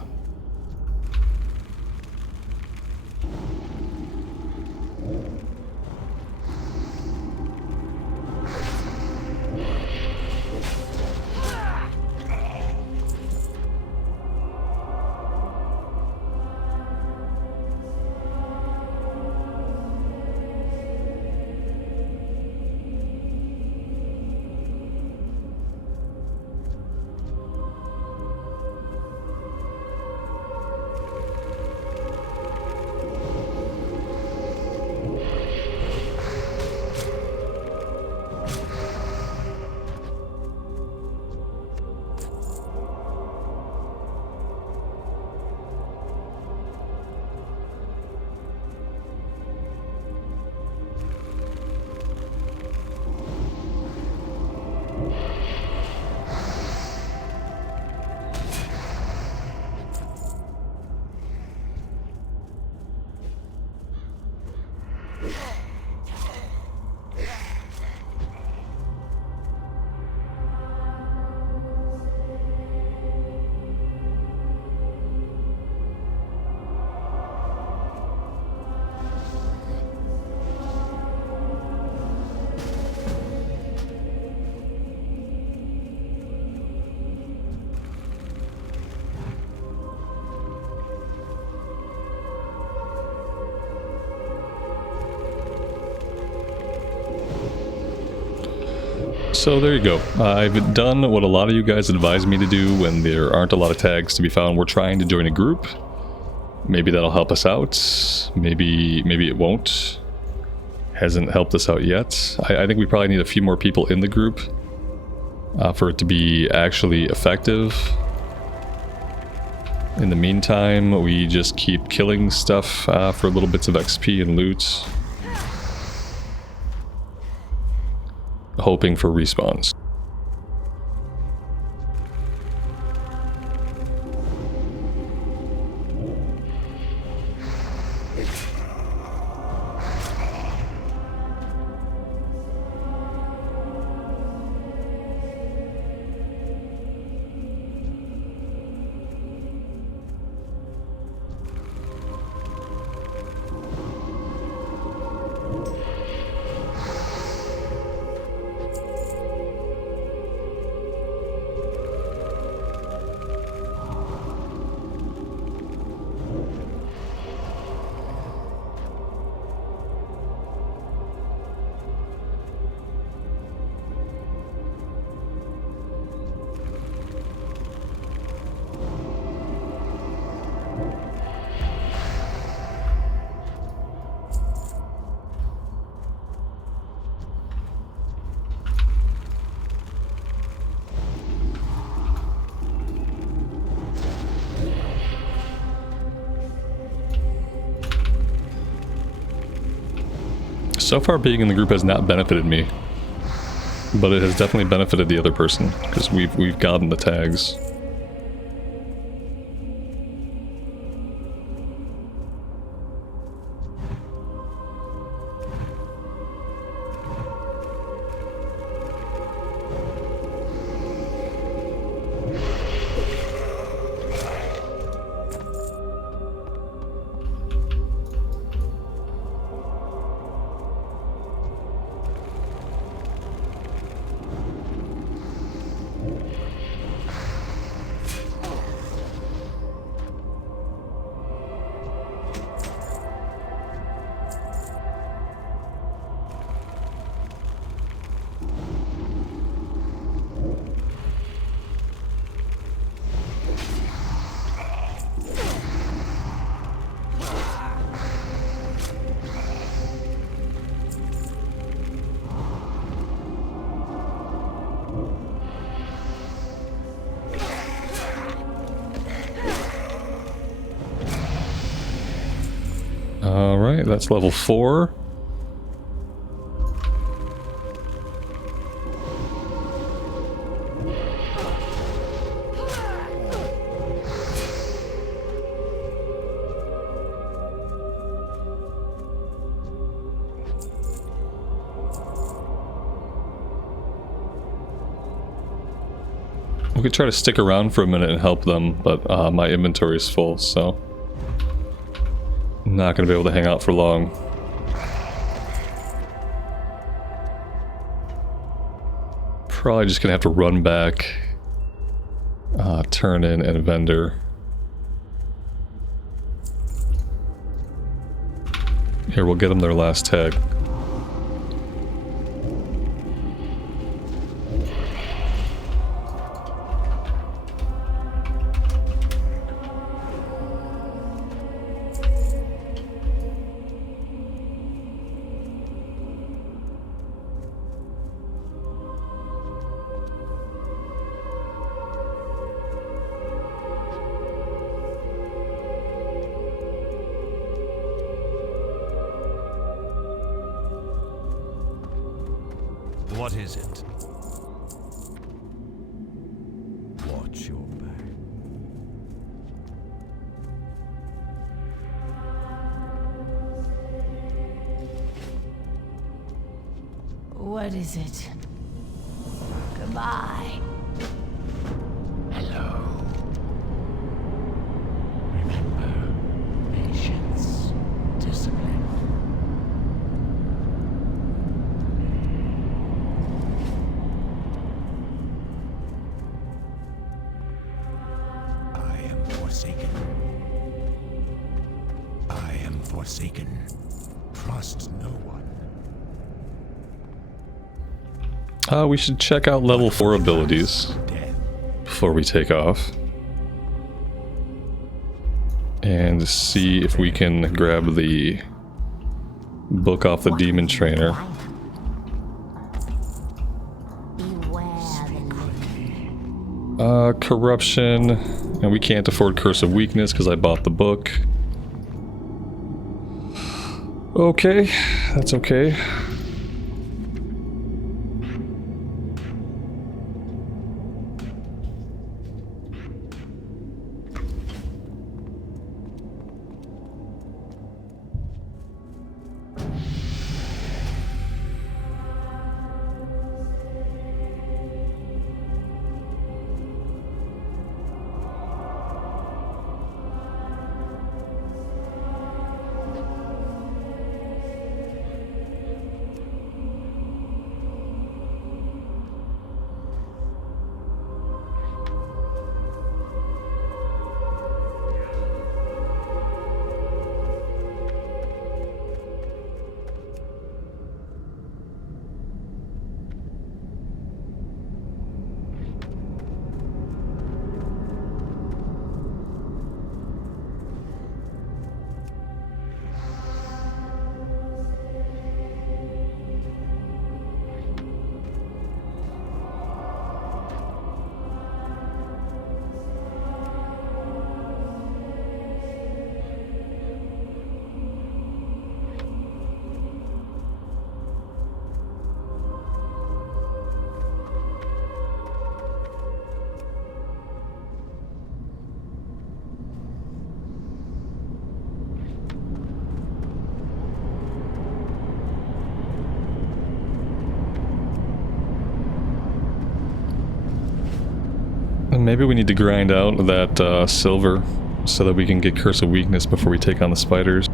So there you go. I've done what a lot of you guys advise me to do when there aren't a lot of tags to be found. We're trying to join a group. Maybe that'll help us out. Maybe it won't. Hasn't helped us out yet. I think we probably need a few more people in the group for it to be actually effective. In the meantime, we just keep killing stuff for little bits of XP and loot. Hoping for respawns. So far, being in the group has not benefited me, but it has definitely benefited the other person because we've gotten the tags. Alright, that's level 4. We could try to stick around for a minute and help them, but my inventory is full, so I'm not going to be able to hang out for long. Probably just going to have to run back, turn in, and vendor. Here, we'll get them their last tag. What is it? Watch your back. What is it? Goodbye. Hello. Remember, patience, discipline. Forsaken. Trust no one. We should check out level 4 abilities before we take off. And see if we can grab the book off the demon trainer. Corruption. And we can't afford Curse of Weakness because I bought the book. Okay, that's okay. Maybe we need to grind out that silver so that we can get Curse of Weakness before we take on the spiders.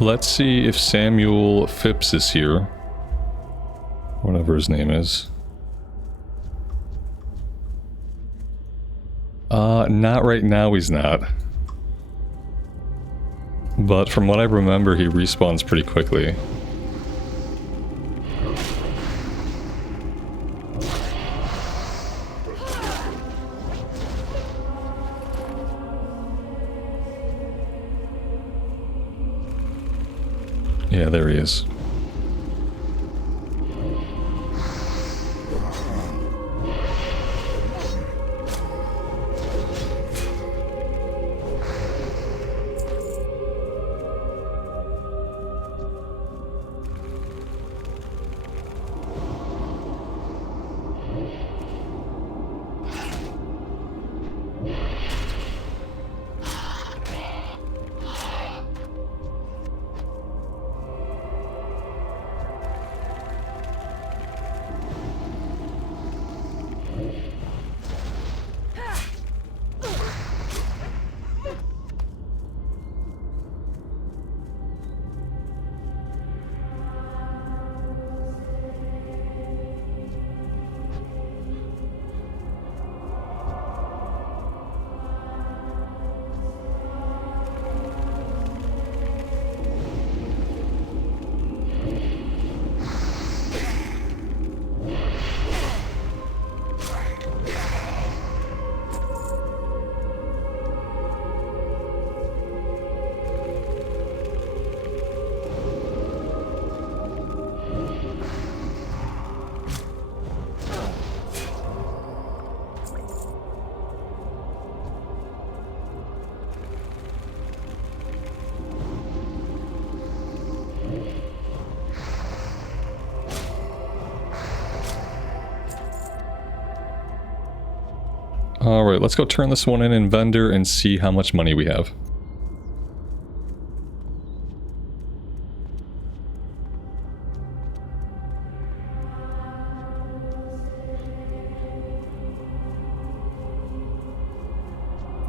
Let's see if Samuel Phipps is here. Whatever his name is. Not right now, he's not. But from what I remember, he respawns pretty quickly. Yeah, there he is. Alright, let's go turn this one in vendor and see how much money we have.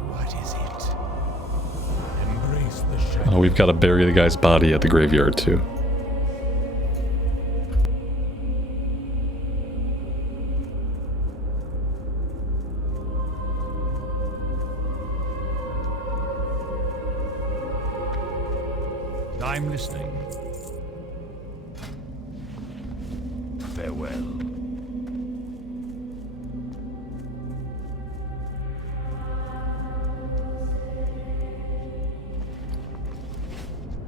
What is it? Embrace the shadow. Oh, we've got to bury the guy's body at the graveyard too. I'm listening. Farewell.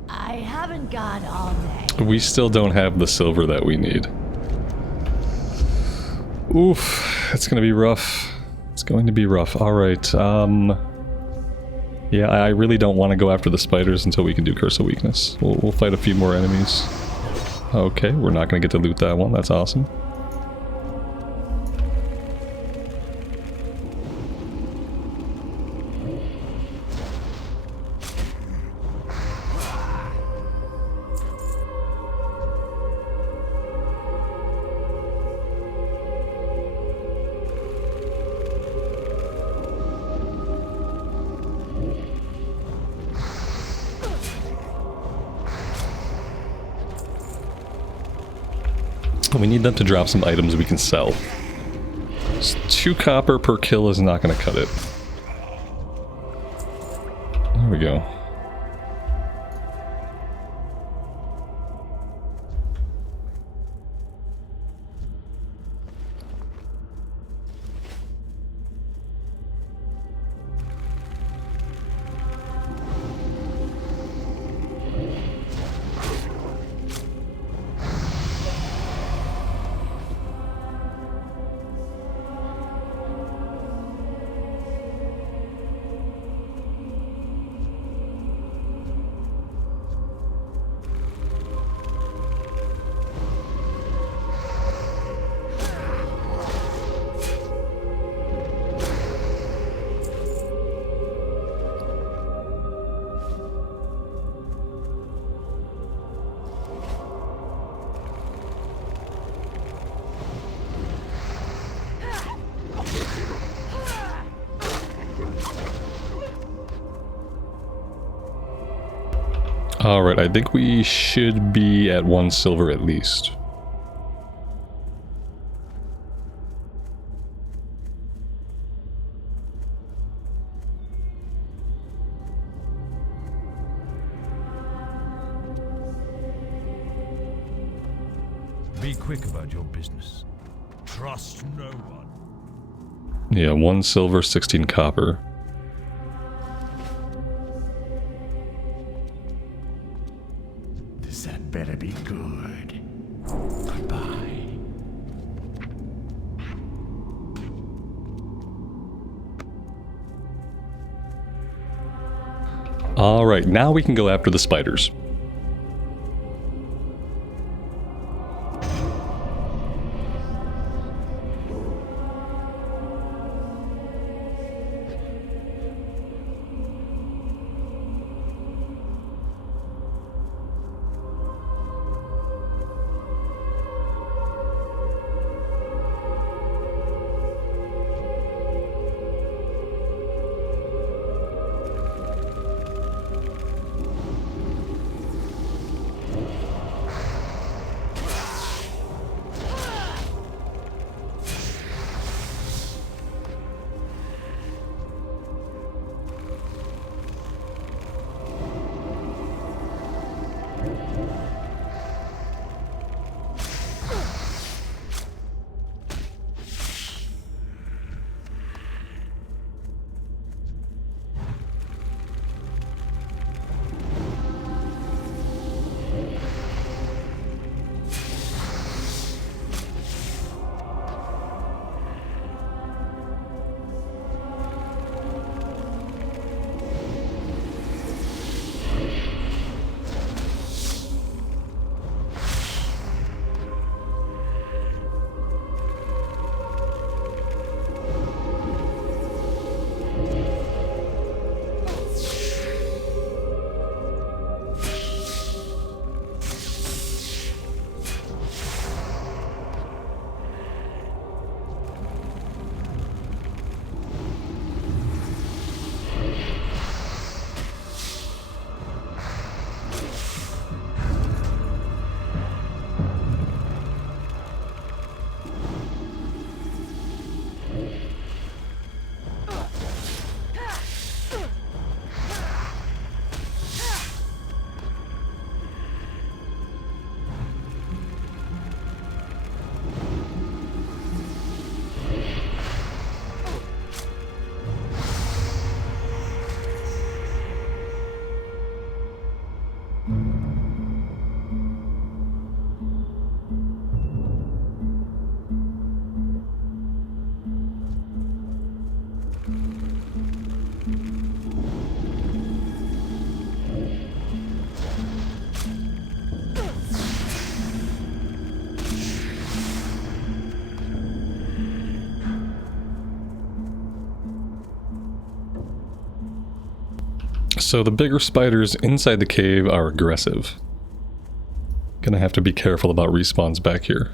I haven't got all day. We still don't have the silver that we need. Oof, it's gonna be rough. It's going to be rough. Alright, yeah, I really don't want to go after the spiders until we can do Curse of Weakness. We'll fight a few more enemies. Okay, we're not going to get to loot that one. That's awesome. We need them to drop some items we can sell. Just 2 copper per kill is not going to cut it. There we go. Alright, I think we should be at 1 silver at least. Be quick about your business. Trust no one. Yeah, 1 silver, 16 copper. That better be good. Goodbye. Alright, now we can go after the spiders. So the bigger spiders inside the cave are aggressive. Gonna have to be careful about respawns back here.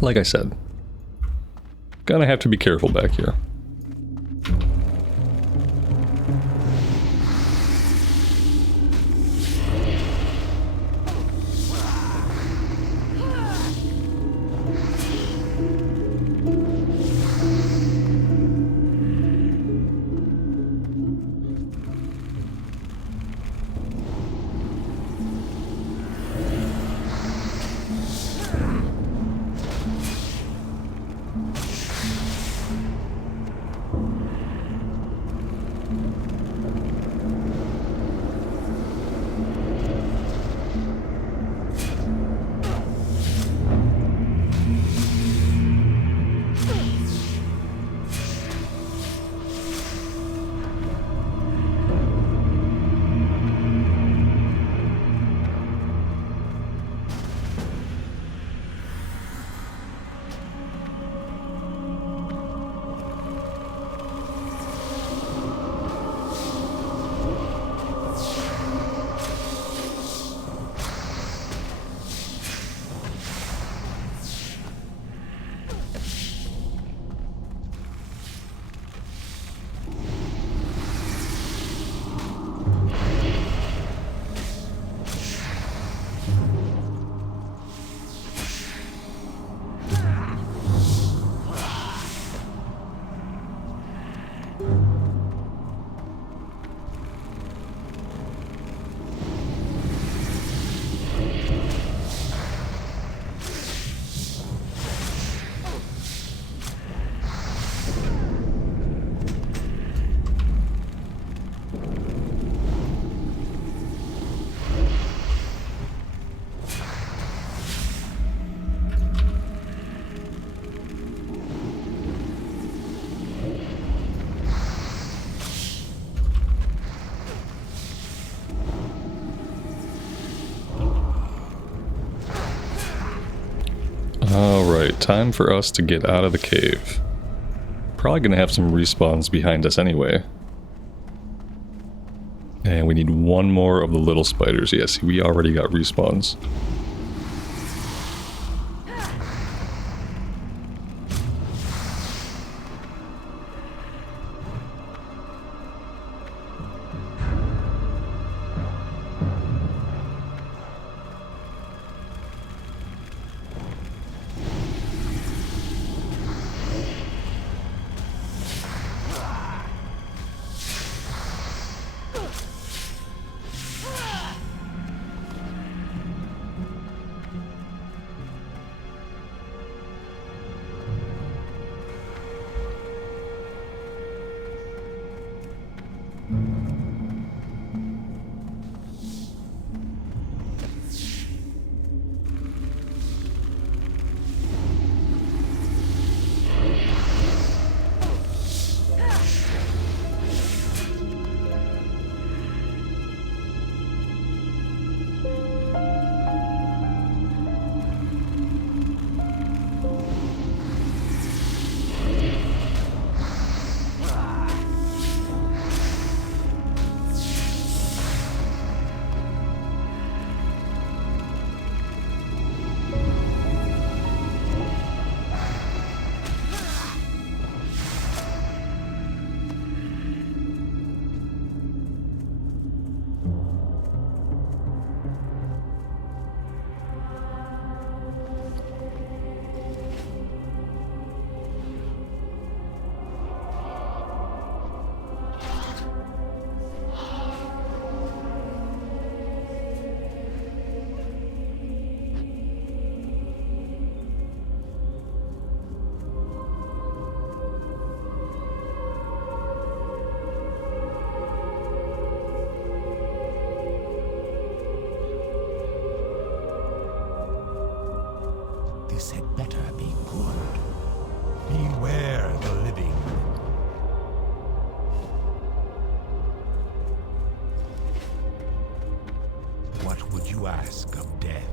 Like I said, gonna have to be careful back here. Alright, time for us to get out of the cave. Probably gonna have some respawns behind us anyway. And we need one more of the little spiders. Yes, we already got respawns. This had better be good. Beware the living. What would you ask of death?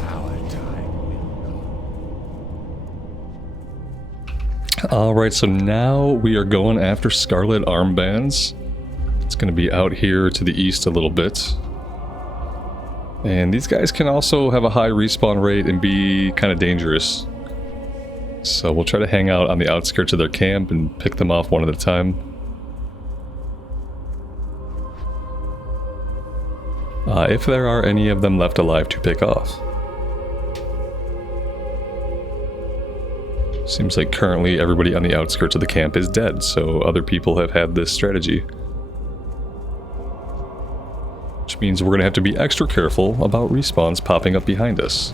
Our time will come. Alright, so now we are going after Scarlet Armbands. It's going to be out here to the east a little bit. And these guys can also have a high respawn rate and be kind of dangerous. So we'll try to hang out on the outskirts of their camp and pick them off one at a time. If there are any of them left alive to pick off. Seems like currently everybody on the outskirts of the camp is dead, so other people have had this strategy. Which means we're going to have to be extra careful about respawns popping up behind us.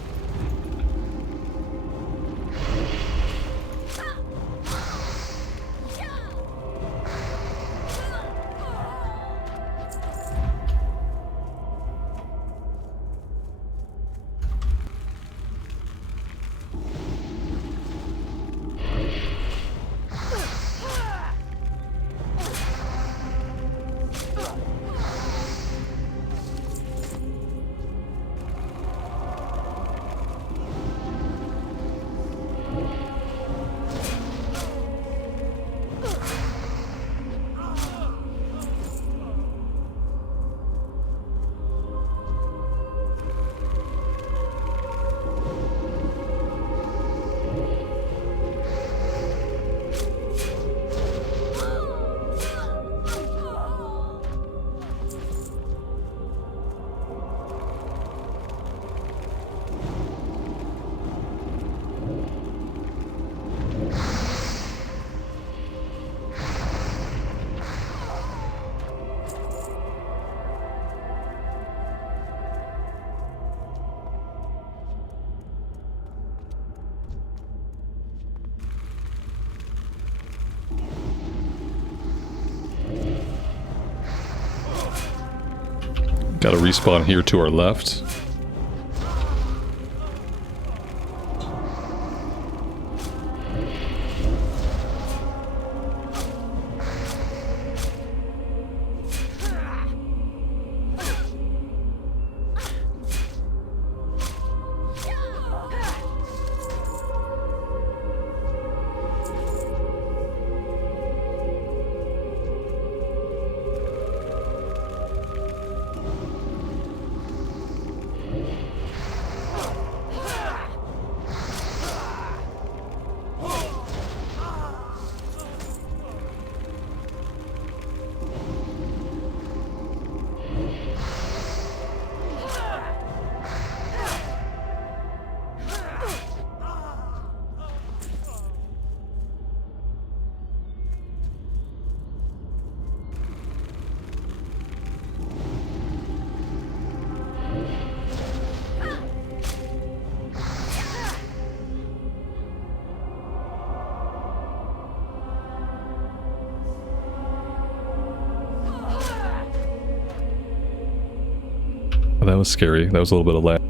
Got a respawn here to our left. That was scary. That was a little bit of lag.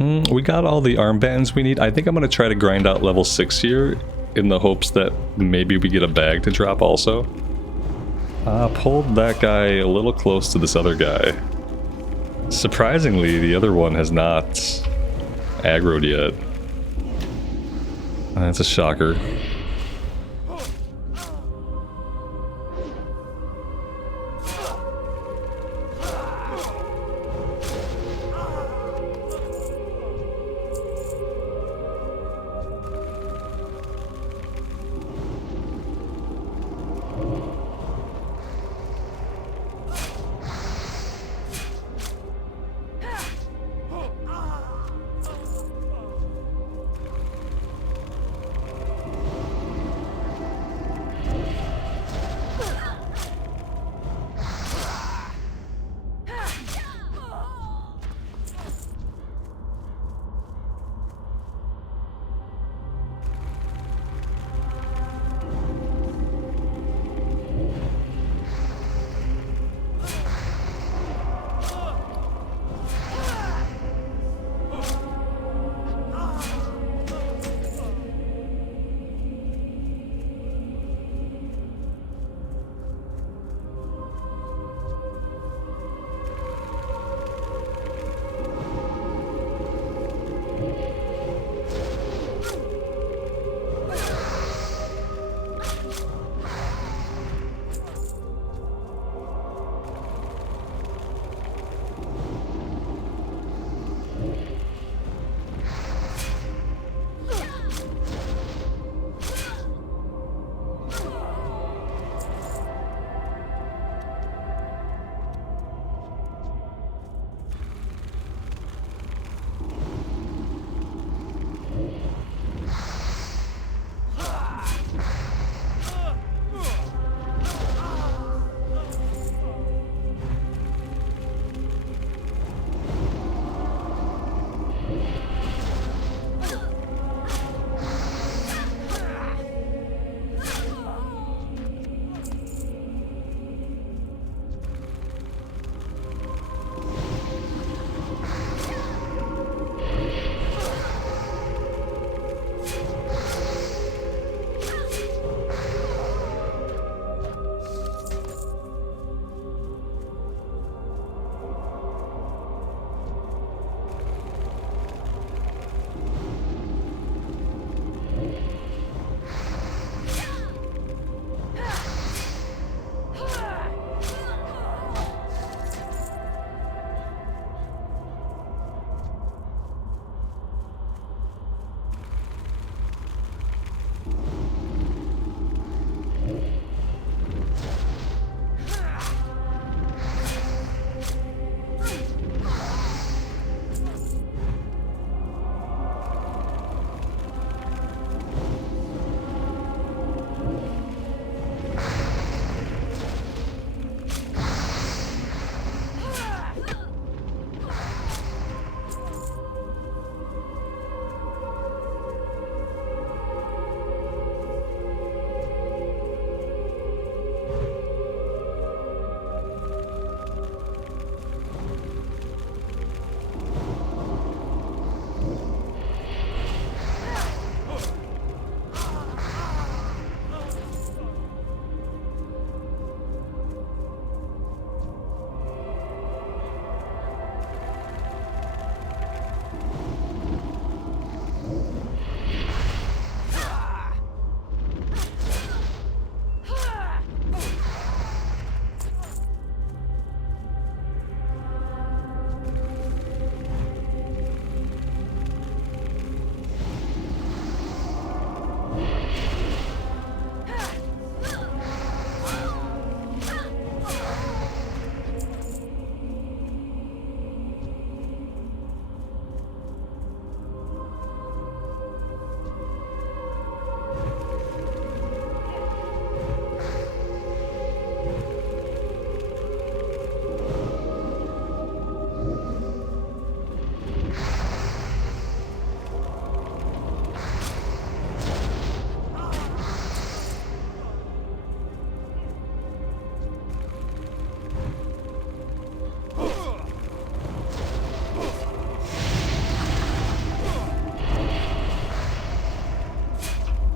We got all the armbands we need. I think I'm going to try to grind out level 6 here in the hopes that maybe we get a bag to drop also. Pulled that guy a little close to this other guy. Surprisingly, the other one has not aggroed yet. That's a shocker.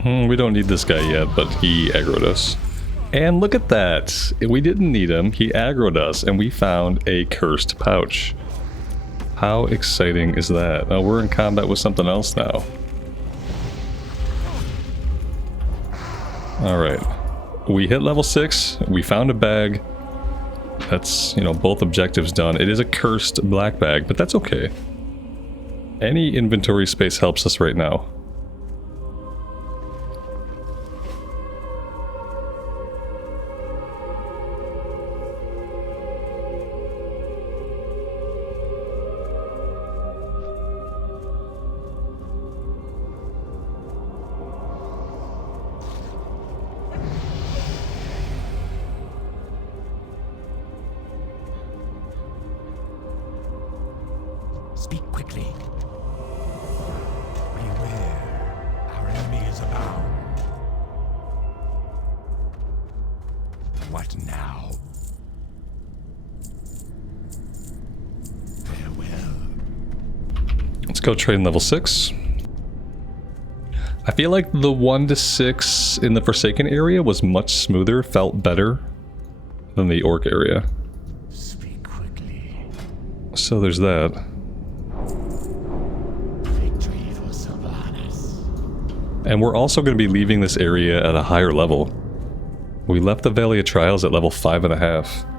We don't need this guy yet, but he aggroed us. And look at that! We didn't need him, he aggroed us, and we found a cursed pouch. How exciting is that? Oh, we're in combat with something else now. Alright. We hit level 6, we found a bag. That's, you know, both objectives done. It is a cursed black bag, but that's okay. Any inventory space helps us right now. Speak quickly. Beware. Our enemy is abound. What now? Farewell. Let's go train level 6. I feel like the 1 to 6 in the Forsaken area was much smoother, felt better than the Orc area. Speak quickly. So there's that. Victory for Sylvanas. And we're also going to be leaving this area at a higher level. We left the Valley of Trials at level 5.5.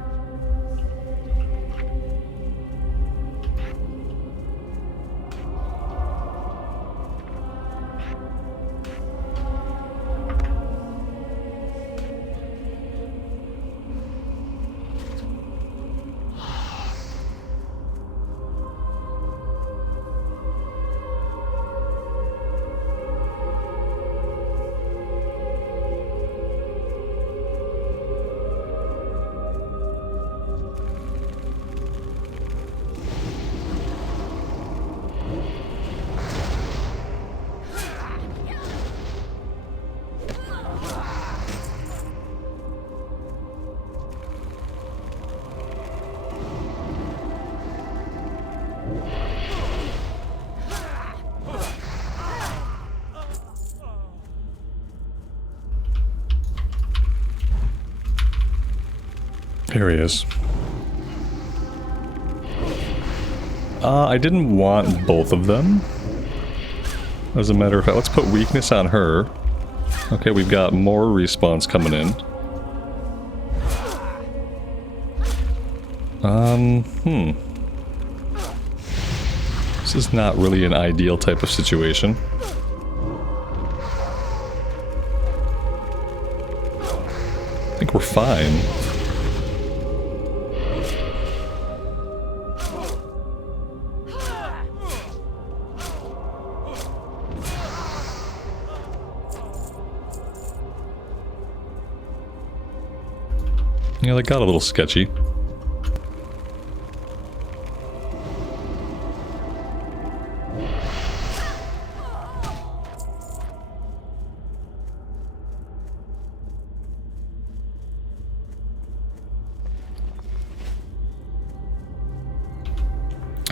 Here he is. I didn't want both of them. As a matter of fact, let's put weakness on her. Okay, we've got more respawns coming in. This is not really an ideal type of situation. I think we're fine. Yeah, that got a little sketchy.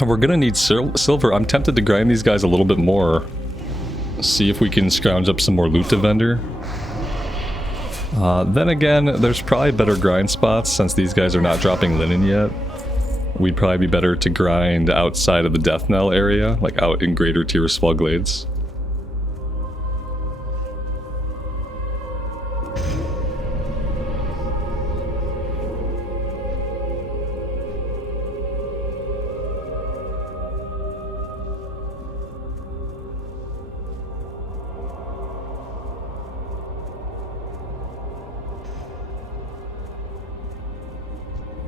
We're gonna need silver. I'm tempted to grind these guys a little bit more. See if we can scrounge up some more loot to vendor. Then again, there's probably better grind spots since these guys are not dropping linen yet. We'd probably be better to grind outside of the Death Knell area, like out in Greater Tier Slugglades.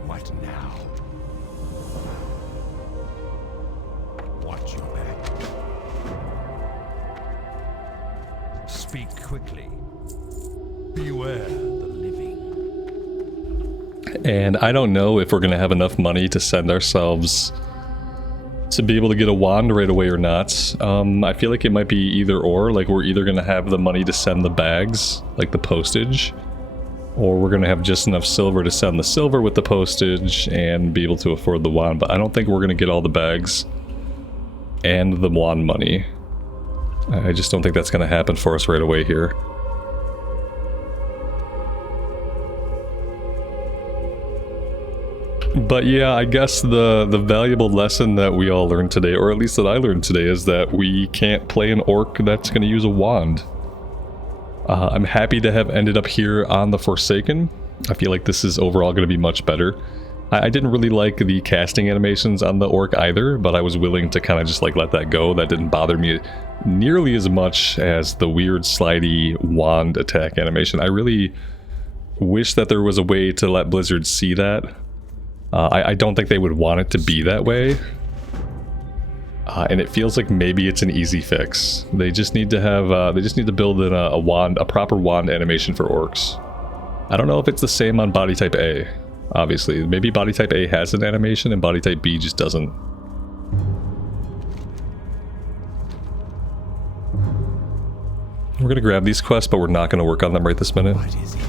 What now? Watch your back. Speak quickly. Beware the living. And I don't know if we're going to have enough money to send ourselves to be able to get a wand right away or not. I feel like it might be either or. Like, we're either going to have the money to send the bags, like the postage, or we're going to have just enough silver to send the silver with the postage and be able to afford the wand. But I don't think we're going to get all the bags and the wand money. I just don't think that's going to happen for us right away here. But yeah, I guess the valuable lesson that we all learned today, or at least that I learned today, is that we can't play an orc that's going to use a wand. I'm happy to have ended up here on the Forsaken. I feel like this is overall going to be much better. I didn't really like the casting animations on the orc either, but I was willing to kind of just like let that go. That didn't bother me nearly as much as the weird slidey wand attack animation. I really wish that there was a way to let Blizzard see that. I don't think they would want it to be that way. And it feels like maybe it's an easy fix. They just need to have, they just need to build in a wand, a proper wand animation for orcs. I don't know if it's the same on body type A, obviously. Maybe body type A has an animation and body type B just doesn't. We're gonna grab these quests, but we're not gonna work on them right this minute. What is it?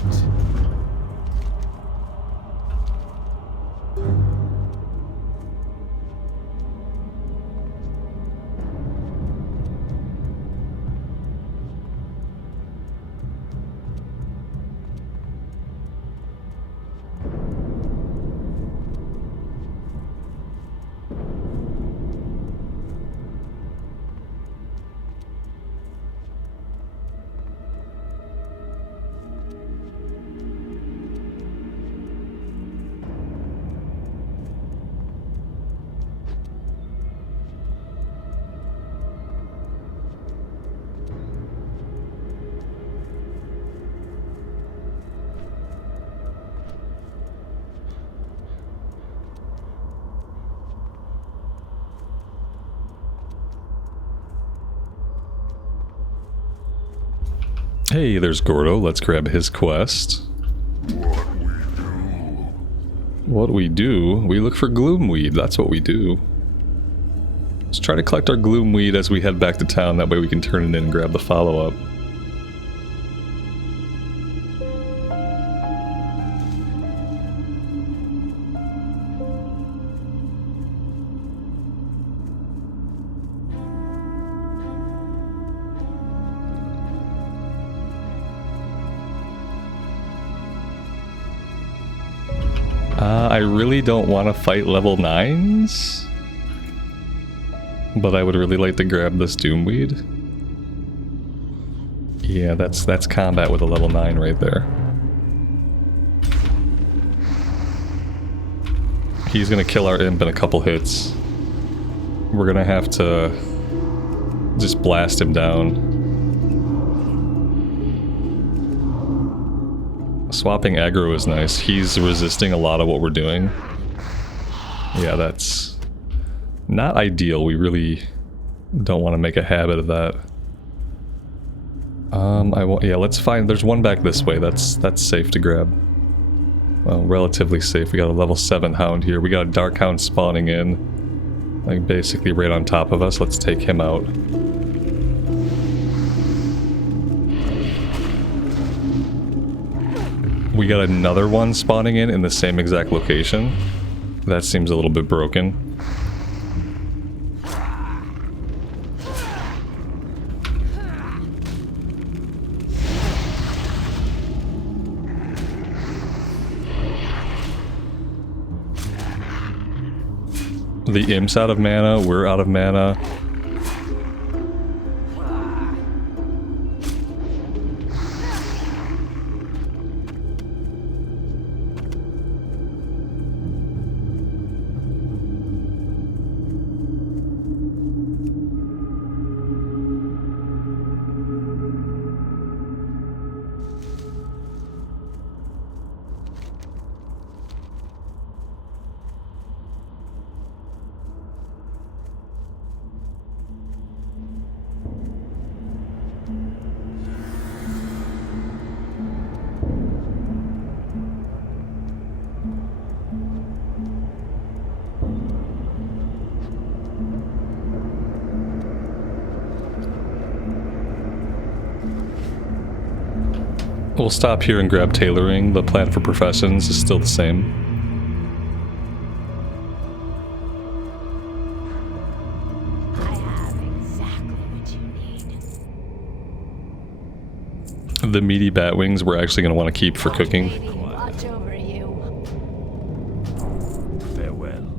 Hey, there's Gordo. Let's grab his quest. What we do? We look for gloomweed. That's what we do. Let's try to collect our gloomweed as we head back to town. That way we can turn it in and grab the follow-up. I really don't want to fight level 9s, but I would really like to grab this Doomweed. Yeah, that's combat with a level 9 right there. He's gonna kill our imp in a couple hits. We're gonna have to just blast him down. Swapping aggro is nice. He's resisting a lot of what we're doing. Yeah, that's not ideal. We really don't want to make a habit of that. Yeah, let's find... There's one back this way. That's safe to grab. Well, relatively safe. We got a level 7 hound here. We got a dark hound spawning in. Like, basically right on top of us. Let's take him out. We got another one spawning in the same exact location. That seems a little bit broken. The imp's out of mana, we're out of mana. We'll stop here and grab tailoring. The plan for professions is still the same. I have exactly what you need. The meaty bat wings we're actually going to want to keep for cooking. Lady, watch over you. Farewell.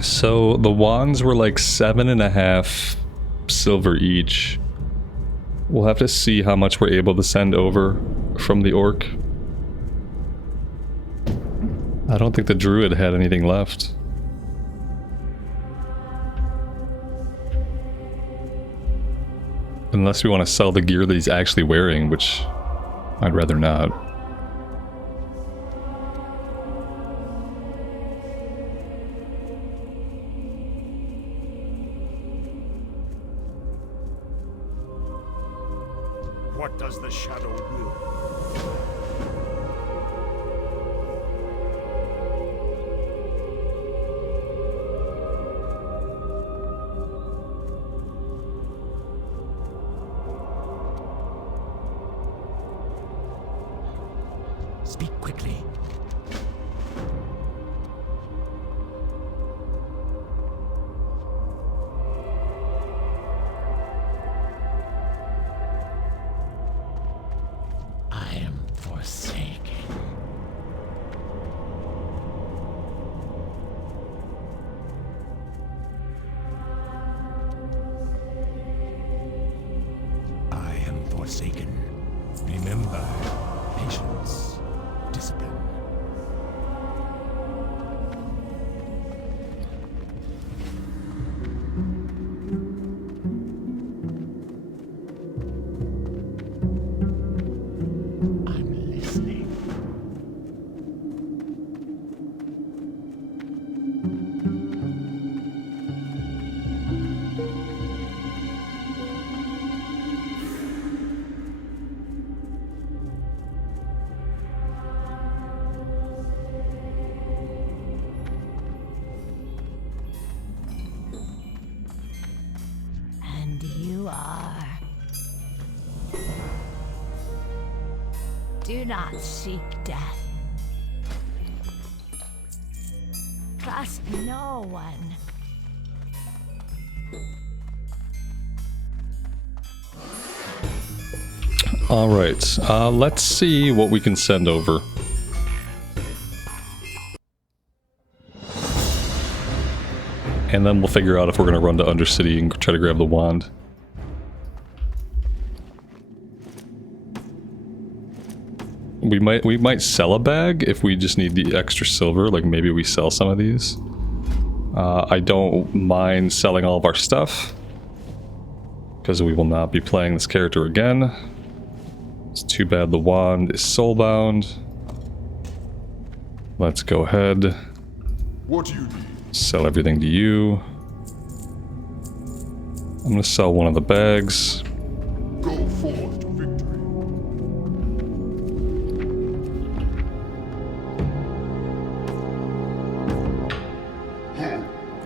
So the wands were like 7.5 silver each. We'll have to see how much we're able to send over from the orc. I don't think the druid had anything left. Unless we want to sell the gear that he's actually wearing, which I'd rather not. What does the shadow will? Speak quickly. I am forsaken. I am forsaken. Remember, patience, discipline. I'm listening. And you are. Do not seek death. Trust no one. All right, let's see what we can send over. And then we'll figure out if we're going to run to Undercity and try to grab the wand. We might sell a bag if we just need the extra silver. Like maybe we sell some of these. I don't mind selling all of our stuff because we will not be playing this character again. It's too bad the wand is soulbound. Let's go ahead. What do you need? Sell everything to you. I'm gonna sell one of the bags. Go forth to victory.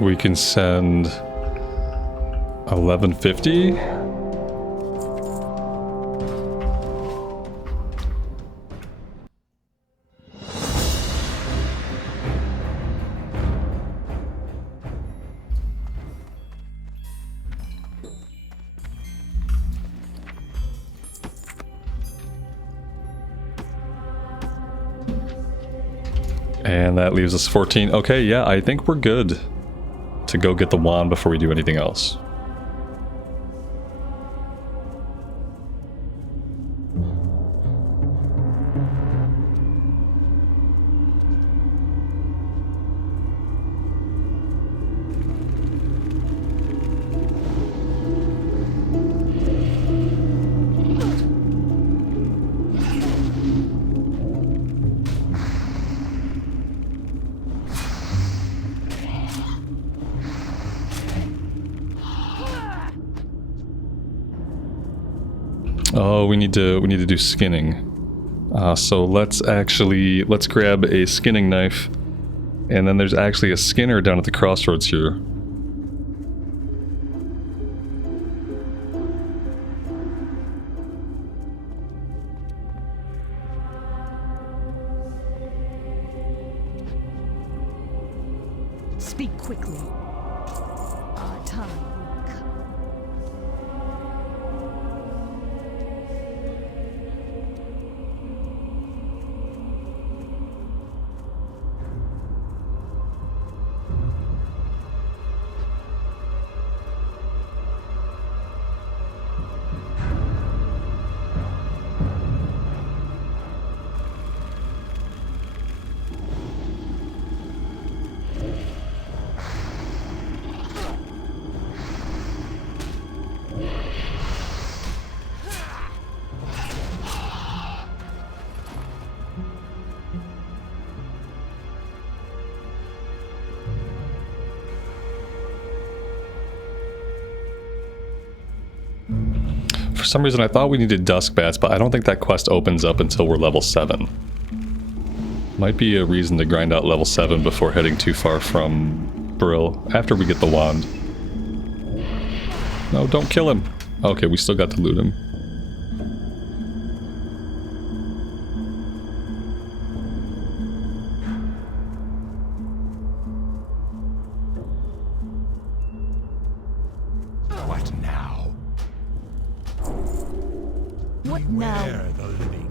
We can send 1150. And that leaves us 14. Okay, yeah, I think we're good to go get the wand before we do anything else. Oh, we need to do skinning. So let's grab a skinning knife And then there's actually a Skinner down at the crossroads here. Speak quickly. Our time will come. For some reason I thought we needed Dusk Bats, but I don't think that quest opens up until we're level 7. Might be a reason to grind out level 7 before heading too far from Brill, after we get the wand. No, don't kill him! Okay, we still got to loot him. What now? What now? Beware the living.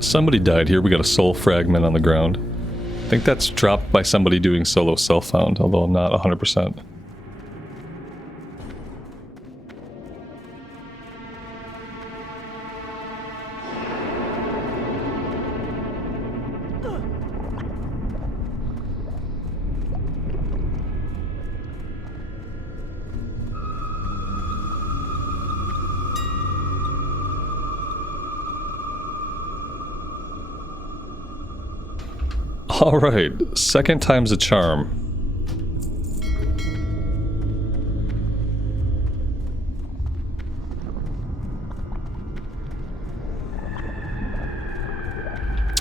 Somebody died here. We got a soul fragment on the ground. I think that's dropped by somebody doing solo self-found, although I'm not 100%. Alright, second time's a charm.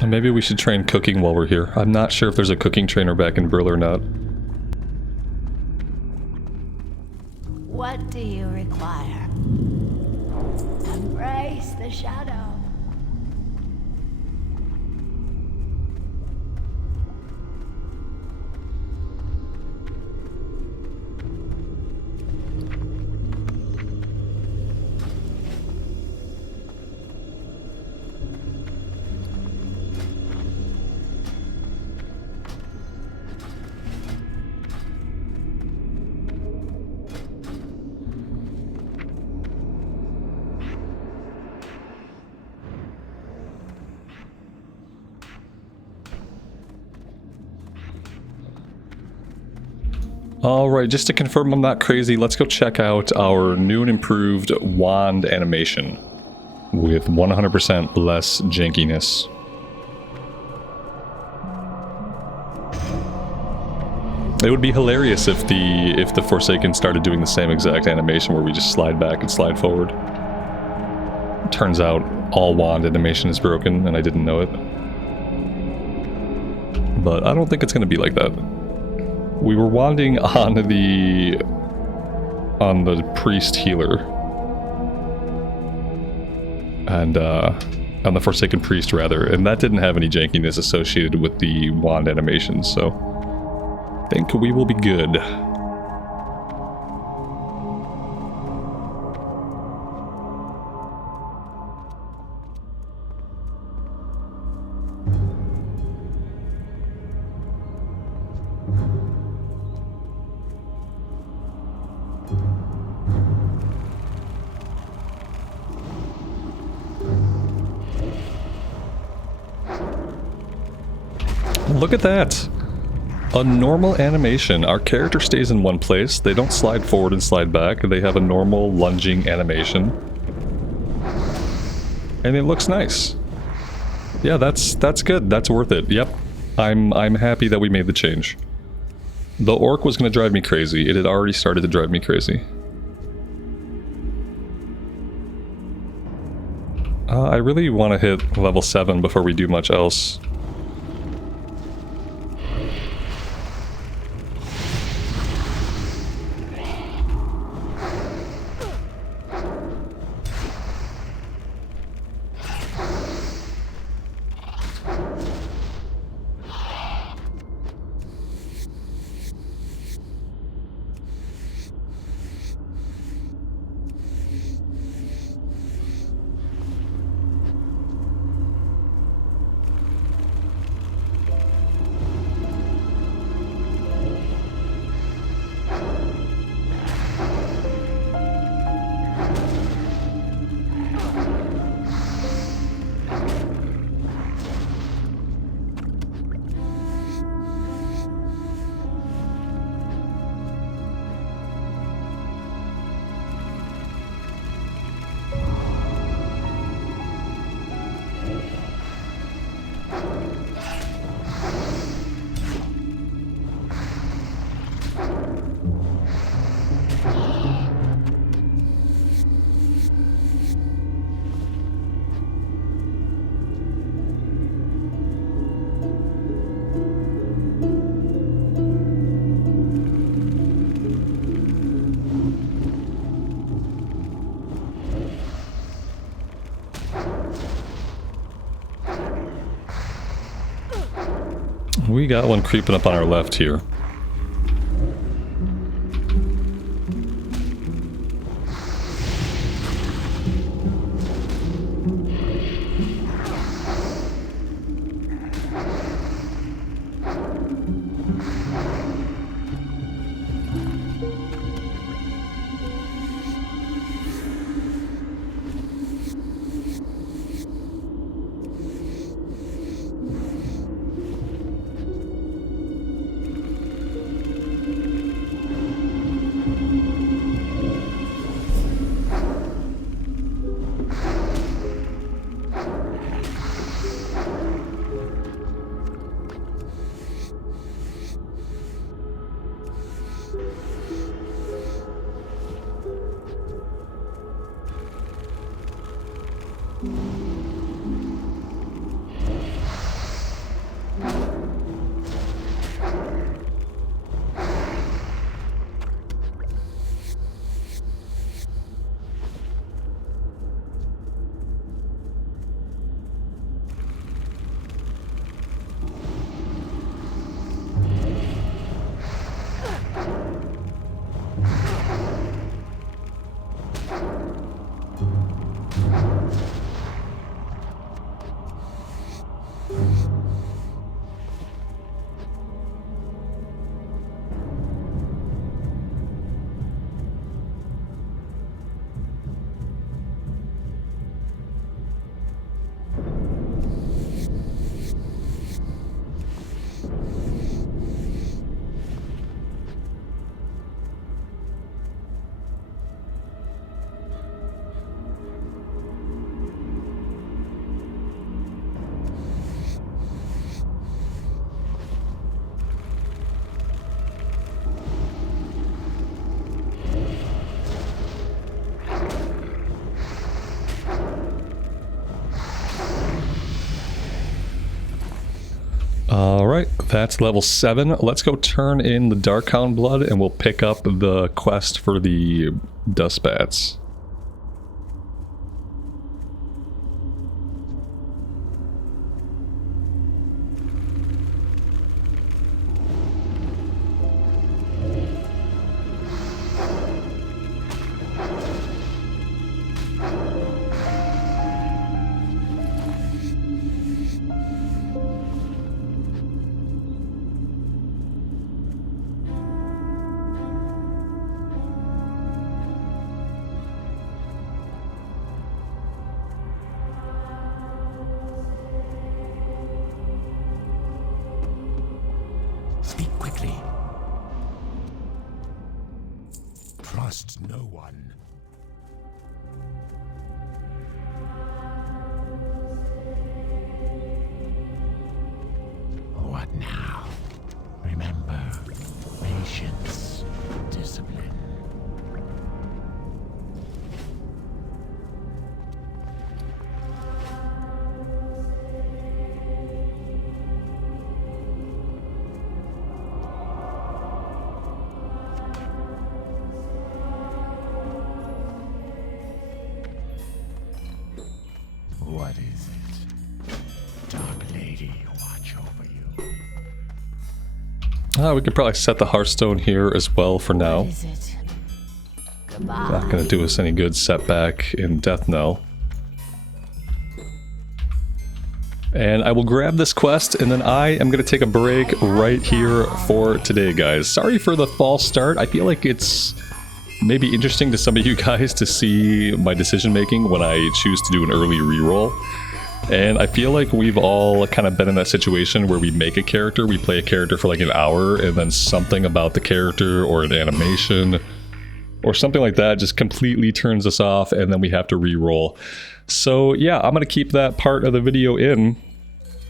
And maybe we should train cooking while we're here. I'm not sure if there's a cooking trainer back in Brill or not. What do you require? Embrace the shadow. Alright, just to confirm I'm not crazy, let's go check out our new and improved wand animation with 100% less jankiness. It would be hilarious if the Forsaken started doing the same exact animation where we just slide back and slide forward. Turns out all wand animation is broken and I didn't know it. But I don't think it's going to be like that. We were wanding on the priest healer. And on the Forsaken priest rather, and that didn't have any jankiness associated with the wand animation, so I think we will be good. Look at that! A normal animation. Our character stays in one place. They don't slide forward and slide back. They have a normal lunging animation. And it looks nice. Yeah, that's good. That's worth it. Yep. I'm happy that we made the change. The orc was going to drive me crazy. It had already started to drive me crazy. I really want to hit level 7 before we do much else. We got one creeping up on our left here. That's level 7. Let's go turn in the Darkhound blood and we'll pick up the quest for the Dust Bats. Speak quickly. Trust no one. What now? Remember, patience, discipline. What is it? Dark Lady, watch over you. We could probably set the Hearthstone here as well for now. What is it? Goodbye. Not going to do us any good setback in Death Knell. And I will grab this quest, and then I am going to take a break right here for today, guys. Sorry for the false start. I feel like it's maybe interesting to some of you guys to see my decision making when I choose to do an early reroll. And I feel like we've all kind of been in that situation where we make a character, we play a character for like an hour, and then something about the character or an animation or something like that just completely turns us off, and then we have to reroll. So yeah, I'm going to keep that part of the video in.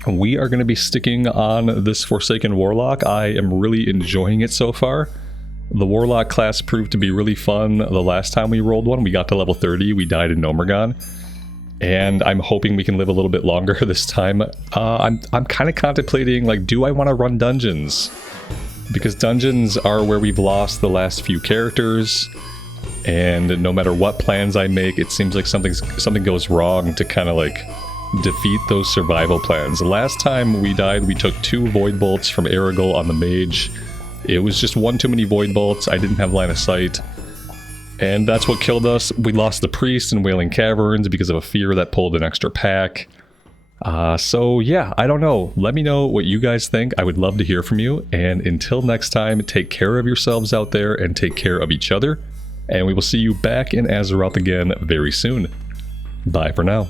We are going to be sticking on this Forsaken Warlock. I am really enjoying it so far. The Warlock class proved to be really fun. The last time we rolled one, we got to level 30, we died in Nomergon. And I'm hoping we can live a little bit longer this time. I'm kind of contemplating, like, do I want to run dungeons? Because dungeons are where we've lost the last few characters, and no matter what plans I make, it seems like something goes wrong to kind of like defeat those survival plans. The last time we died, we took 2 Void Bolts from Aragorn on the Mage. It was just one too many Void Bolts. I didn't have line of sight. And that's what killed us. We lost the Priest in Wailing Caverns because of a fear that pulled an extra pack. So yeah, I don't know. Let me know what you guys think. I would love to hear from you. And until next time, take care of yourselves out there and take care of each other. And we will see you back in Azeroth again very soon. Bye for now.